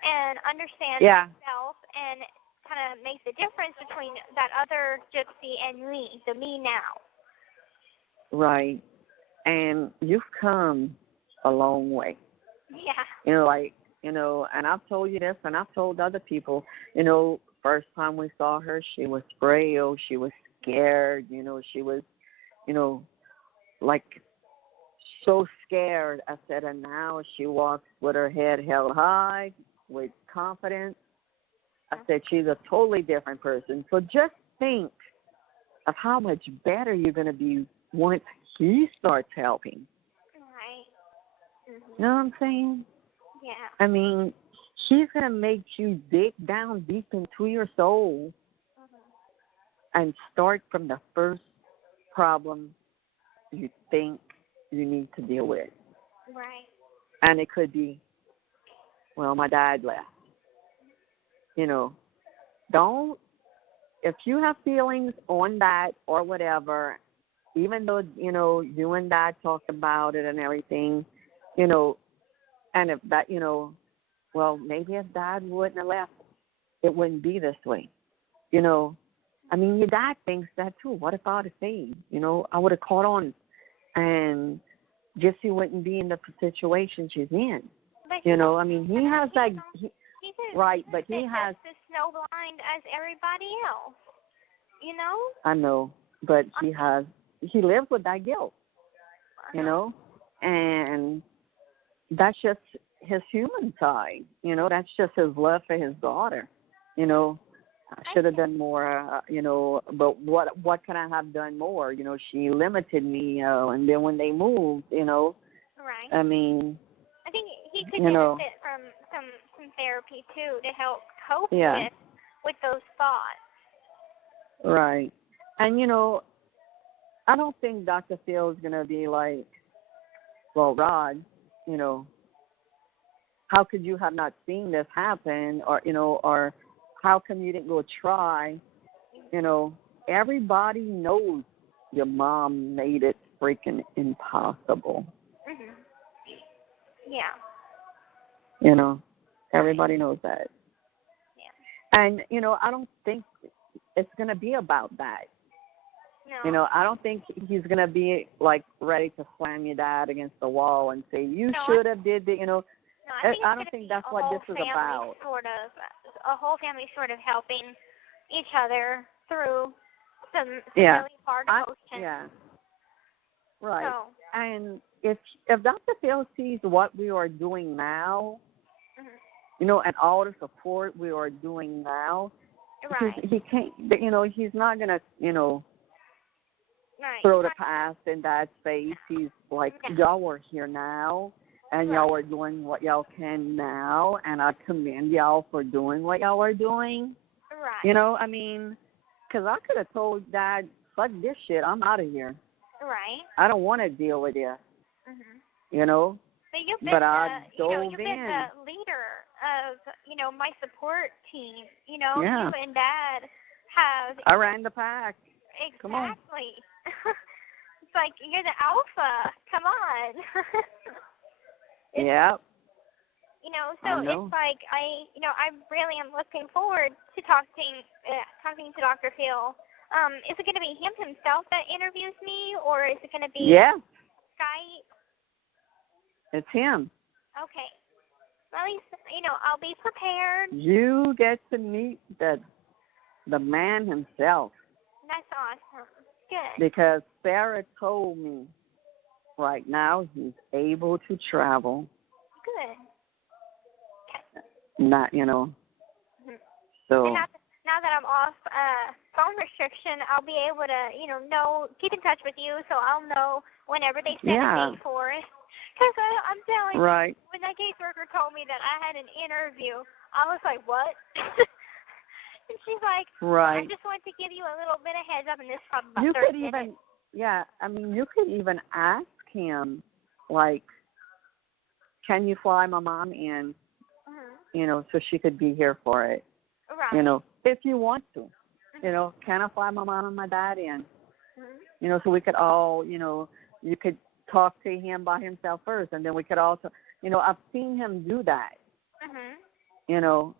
and understand Yeah. myself and kind of make the difference between that other Gypsy and me, the me now. Right. And you've come a long way. Yeah. And I've told you this, and I've told other people, first time we saw her, she was frail, she was scared, she was, like so scared. I said, and now she walks with her head held high, with confidence. I said, she's a totally different person. So just think of how much better you're going to be once he starts helping. Right. Mhm. You know what I'm saying? Yeah. He's going to make you dig down deep into your soul and start from the first problem you think you need to deal with. Right. And it could be, well, my dad left. Don't, if you have feelings on that or whatever, even though, you and Dad talked about it and everything, and if that, well, maybe if Dad wouldn't have left, it wouldn't be this way. Your dad thinks that too. What if I would have stayed? I would have caught on, and Gypsy wouldn't be in the situation she's in. But He has that, right, but he has. Just as snowblind as everybody else. I know, but he lives with that guilt, and that's just his human side, that's just his love for his daughter, I should have done more, but what can I have done more? She limited me, and then when they moved, Right. I think he could benefit from some therapy too to help cope with those thoughts. Right. And I don't think Dr. Phil is going to be like, well, Rod, how could you have not seen this happen, or how come you didn't go try? Everybody knows your mom made it freaking impossible. Mhm. Yeah. Everybody knows that. Yeah. And, I don't think it's going to be about that. No. I don't think he's going to be, like, ready to slam your dad against the wall and say, you should have did the, No, I don't think that's what this is about. A whole family sort of helping each other through some Yeah. really hard emotions. Yeah. Right. So. And if Dr. Phil sees what we are doing now, and all the support we are doing now, right. he can't, he's not going to, right. throw the past in Dad's face. He's like, y'all are here now, and y'all are doing what y'all can now, and I commend y'all for doing what y'all are doing. Right. Because I could have told Dad, fuck this shit, I'm out of here. Right. I don't want to deal with this. Mhm. But I dove you've been in. the leader of, my support team. Yeah. You and Dad have. I ran the pack. Exactly. Come on. It's like you're the alpha. Come on. Yeah. So it's like I really am looking forward to talking to Dr. Phil. Is it going to be him himself that interviews me, or is it going to be Skype? It's him. Okay. Well, at least, I'll be prepared. You get to meet the man himself. That's awesome. Good. Because Sarah told me right now he's able to travel. Good. Not, Mhm. so. And now that I'm off phone restriction, I'll be able to, keep in touch with you, so I'll know whenever they set a date for it. Because I'm telling you, when that caseworker told me that I had an interview, I was like, what? And she's like, I just wanted to give you a little bit of heads up, and this is probably about 30 minutes. You could even ask him, like, can you fly my mom in, so she could be here for it, if you want to. Can I fly my mom and my dad in? So we could all, you could talk to him by himself first, and then we could also, I've seen him do that. And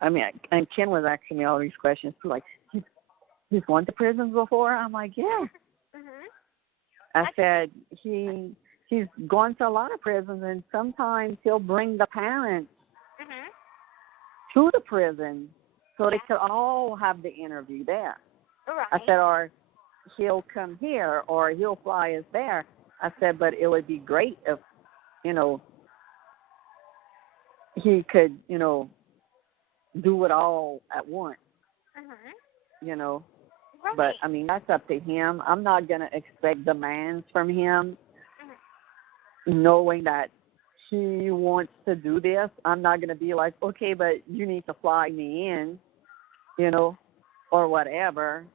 Ken was asking me all these questions too, like, he's gone to prisons before? I'm like, yeah. I said, he's gone to a lot of prisons, and sometimes he'll bring the parents to the prison so they could all have the interview there. I said, or he'll come here, or he'll fly us there. I said, but it would be great if, he could, do it all at once, But, that's up to him. I'm not going to expect demands from him, knowing that he wants to do this. I'm not going to be like, okay, but you need to fly me in, or whatever.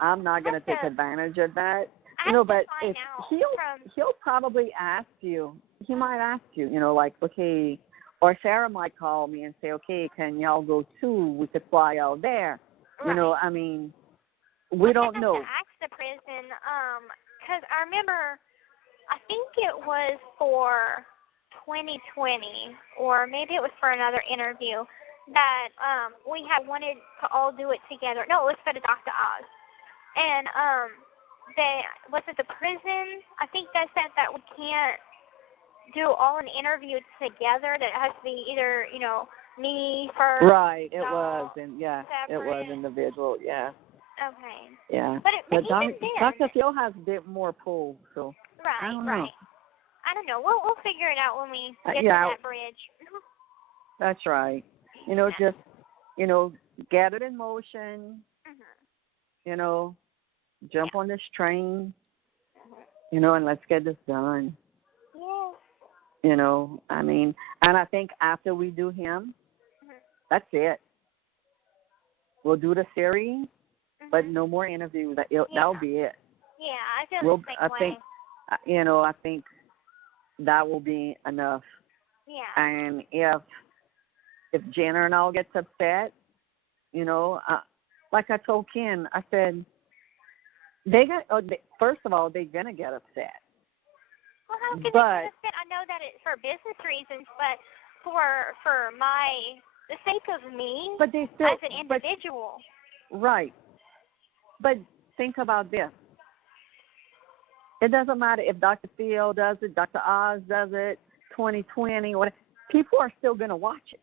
I'm not going to take advantage of that. But if he'll probably ask you. He might ask you, like, okay, or Sarah might call me and say, okay, can y'all go too? We could fly out there. We don't know. I asked the prison, because I remember, I think it was for 2020, or maybe it was for another interview, that we had wanted to all do it together. No, it was for the Dr. Oz. And was it the prison? I think they said that we can't do all an interview together, that it has to be either, me first. Right, it was, and it was individual, Okay. Yeah. But Dr. Phil has a bit more pull, so. Right, I don't know. I don't know. We'll figure it out when we get to that bridge. That's right. Just, get it in motion, jump on this train, and let's get this done. Yeah. And I think after we do him, that's it. We'll do the series, but no more interviews. That'll be it. Yeah, I feel the same way. I think that will be enough. Yeah. And if Jenner and all gets upset, like I told Ken, I said, first of all, they're going to get upset. Well, how can they get upset? I know that it's for business reasons, but for the sake of me, but they still, as an individual. Right. But think about this. It doesn't matter if Dr. Phil does it, Dr. Oz does it, 2020, whatever. People are still going to watch it.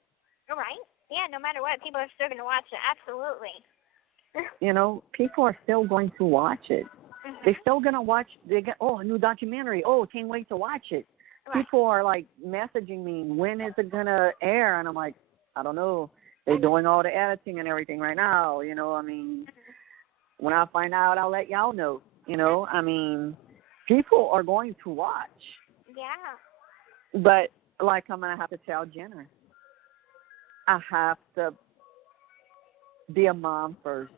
Right. Yeah, no matter what, people are still going to watch it. Absolutely. People are still going to watch it. They're still going to watch. A new documentary. Oh, can't wait to watch it. Right. People are, like, messaging me, when is it going to air? And I'm like, I don't know. They're doing all the editing and everything right now. When I find out, I'll let y'all know. People are going to watch. Yeah. But, like, I'm going to have to tell Jenner, I have to be a mom first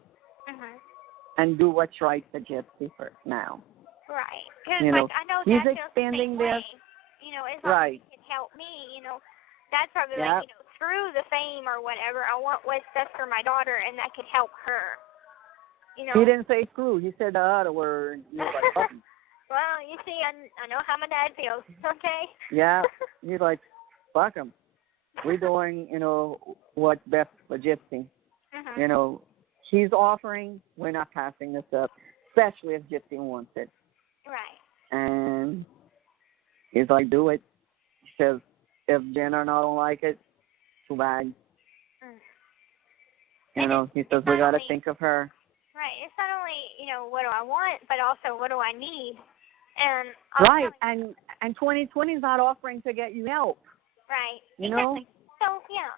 and do what's right for Gypsy first now. Right. Because, I know he's that expanding feels the same this. Way. As long as he can help me, that's probably like, through the fame or whatever, I want what's best for my daughter, and that could help her. He didn't say screw. He said the other word. Well, you see, I know how my dad feels. Okay. Yeah. He's like, fuck him. We're doing, what's best for Gypsy. He's offering. We're not passing this up, especially if Gypsy wants it. Right. And he's like, do it. He says, if Jenna and I don't like it, too bad. He says, we got to think of her. Right. It's not only, what do I want, but also what do I need. And right. And 2020 is not offering to get you help. Right. Exactly. So, yeah.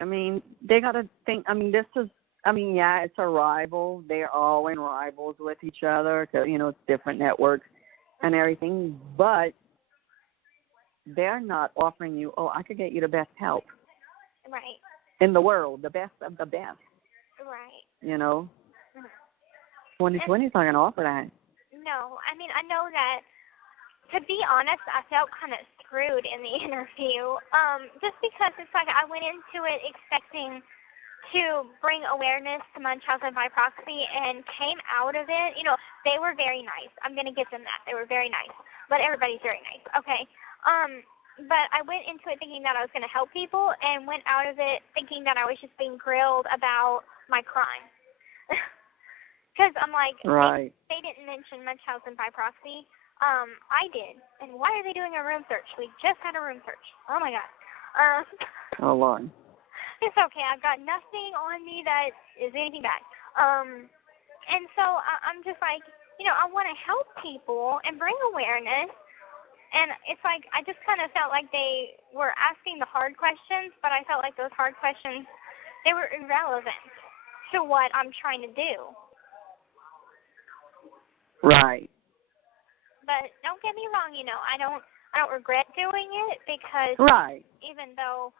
They got to think, this is I mean, yeah, it's a rival. They're all in rivals with each other. It's different networks and everything. But they're not offering you, oh, I could get you the best help Right. in the world, the best of the best. Right. 2020 is not going to offer that. No, I mean, I know that, to be honest, I felt kind of screwed in the interview, just because it's like I went into it expecting to bring awareness to Munchausen by proxy and came out of it. They were very nice. I'm going to give them that. They were very nice. But everybody's very nice. Okay. But I went into it thinking that I was going to help people and went out of it thinking that I was just being grilled about my crime. Because I'm like, right. They didn't mention Munchausen by proxy. I did. And why are they doing a room search? We just had a room search. Oh, my God. Oh, Lord. It's okay. I've got nothing on me that is anything bad. And so I'm just like, I want to help people and bring awareness. And it's like I just kind of felt like they were asking the hard questions, but I felt like those hard questions, they were irrelevant to what I'm trying to do. Right. But don't get me wrong, I don't regret doing it because right. Even though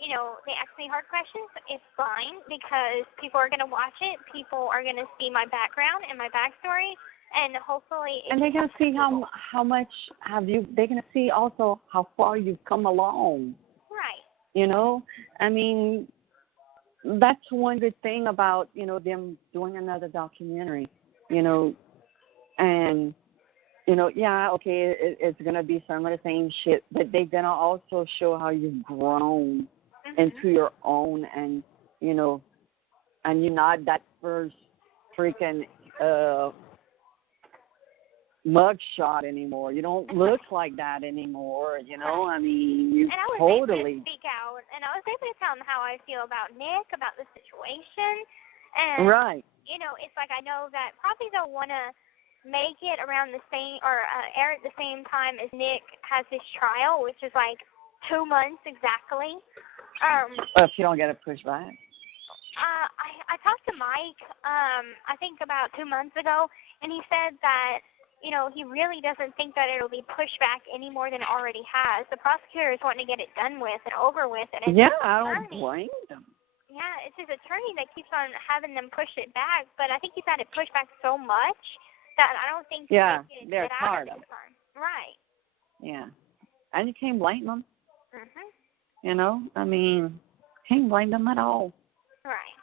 they ask me hard questions, it's fine because people are going to watch it. People are going to see my background and my backstory, and hopefully. And they're going to see how much they're going to see also how far you've come along. Right. I mean, that's one good thing about, them doing another documentary, and, yeah, okay, it's going to be some of the same shit, but they're going to also show how you've grown into your own, and and you're not that first freaking mug shot anymore. You don't look like that anymore. I mean, you and I was totally able to speak out, and I was able to tell them how I feel about Nick, about the situation, and right. It's like I know that probably they'll want to make it around the same or air at the same time as Nick has his trial, which is like 2 months exactly. If you don't get it pushed back. I talked to Mike, I think about 2 months ago, and he said that, he really doesn't think that it'll be pushed back any more than it already has. The prosecutor is wanting to get it done with and over with. And yeah, I don't blame them. Yeah, it's his attorney that keeps on having them push it back, but I think he's had it pushed back so much that I don't think they're get out tired of of it. Right. Yeah. And you can't blame them. Mhm. I mean, can't blame them at all. Right.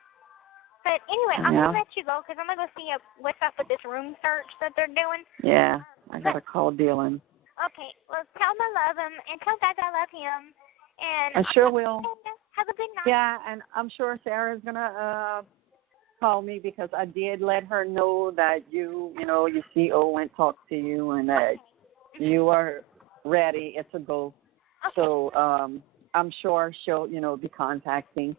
But anyway, I'm going to let you go because I'm going to go see what's up with this room search that they're doing. Yeah, I got to call Dylan. Okay, well, tell him I love him and tell Dad I love him. And I sure will. Have a good night. Yeah, and I'm sure Sarah's going to call me because I did let her know that your CO went talk to you and that you are ready. It's a go. Okay. So I'm sure she'll, be contacting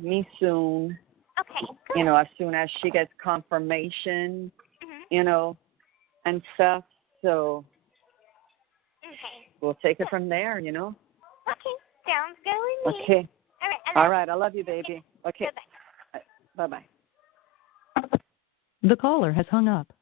me soon. Okay, good. As soon as she gets confirmation, and stuff. So we'll take it from there, Okay, sounds good with me. Okay. All right. I love you, baby. Okay. Bye-bye. Bye-bye. The caller has hung up.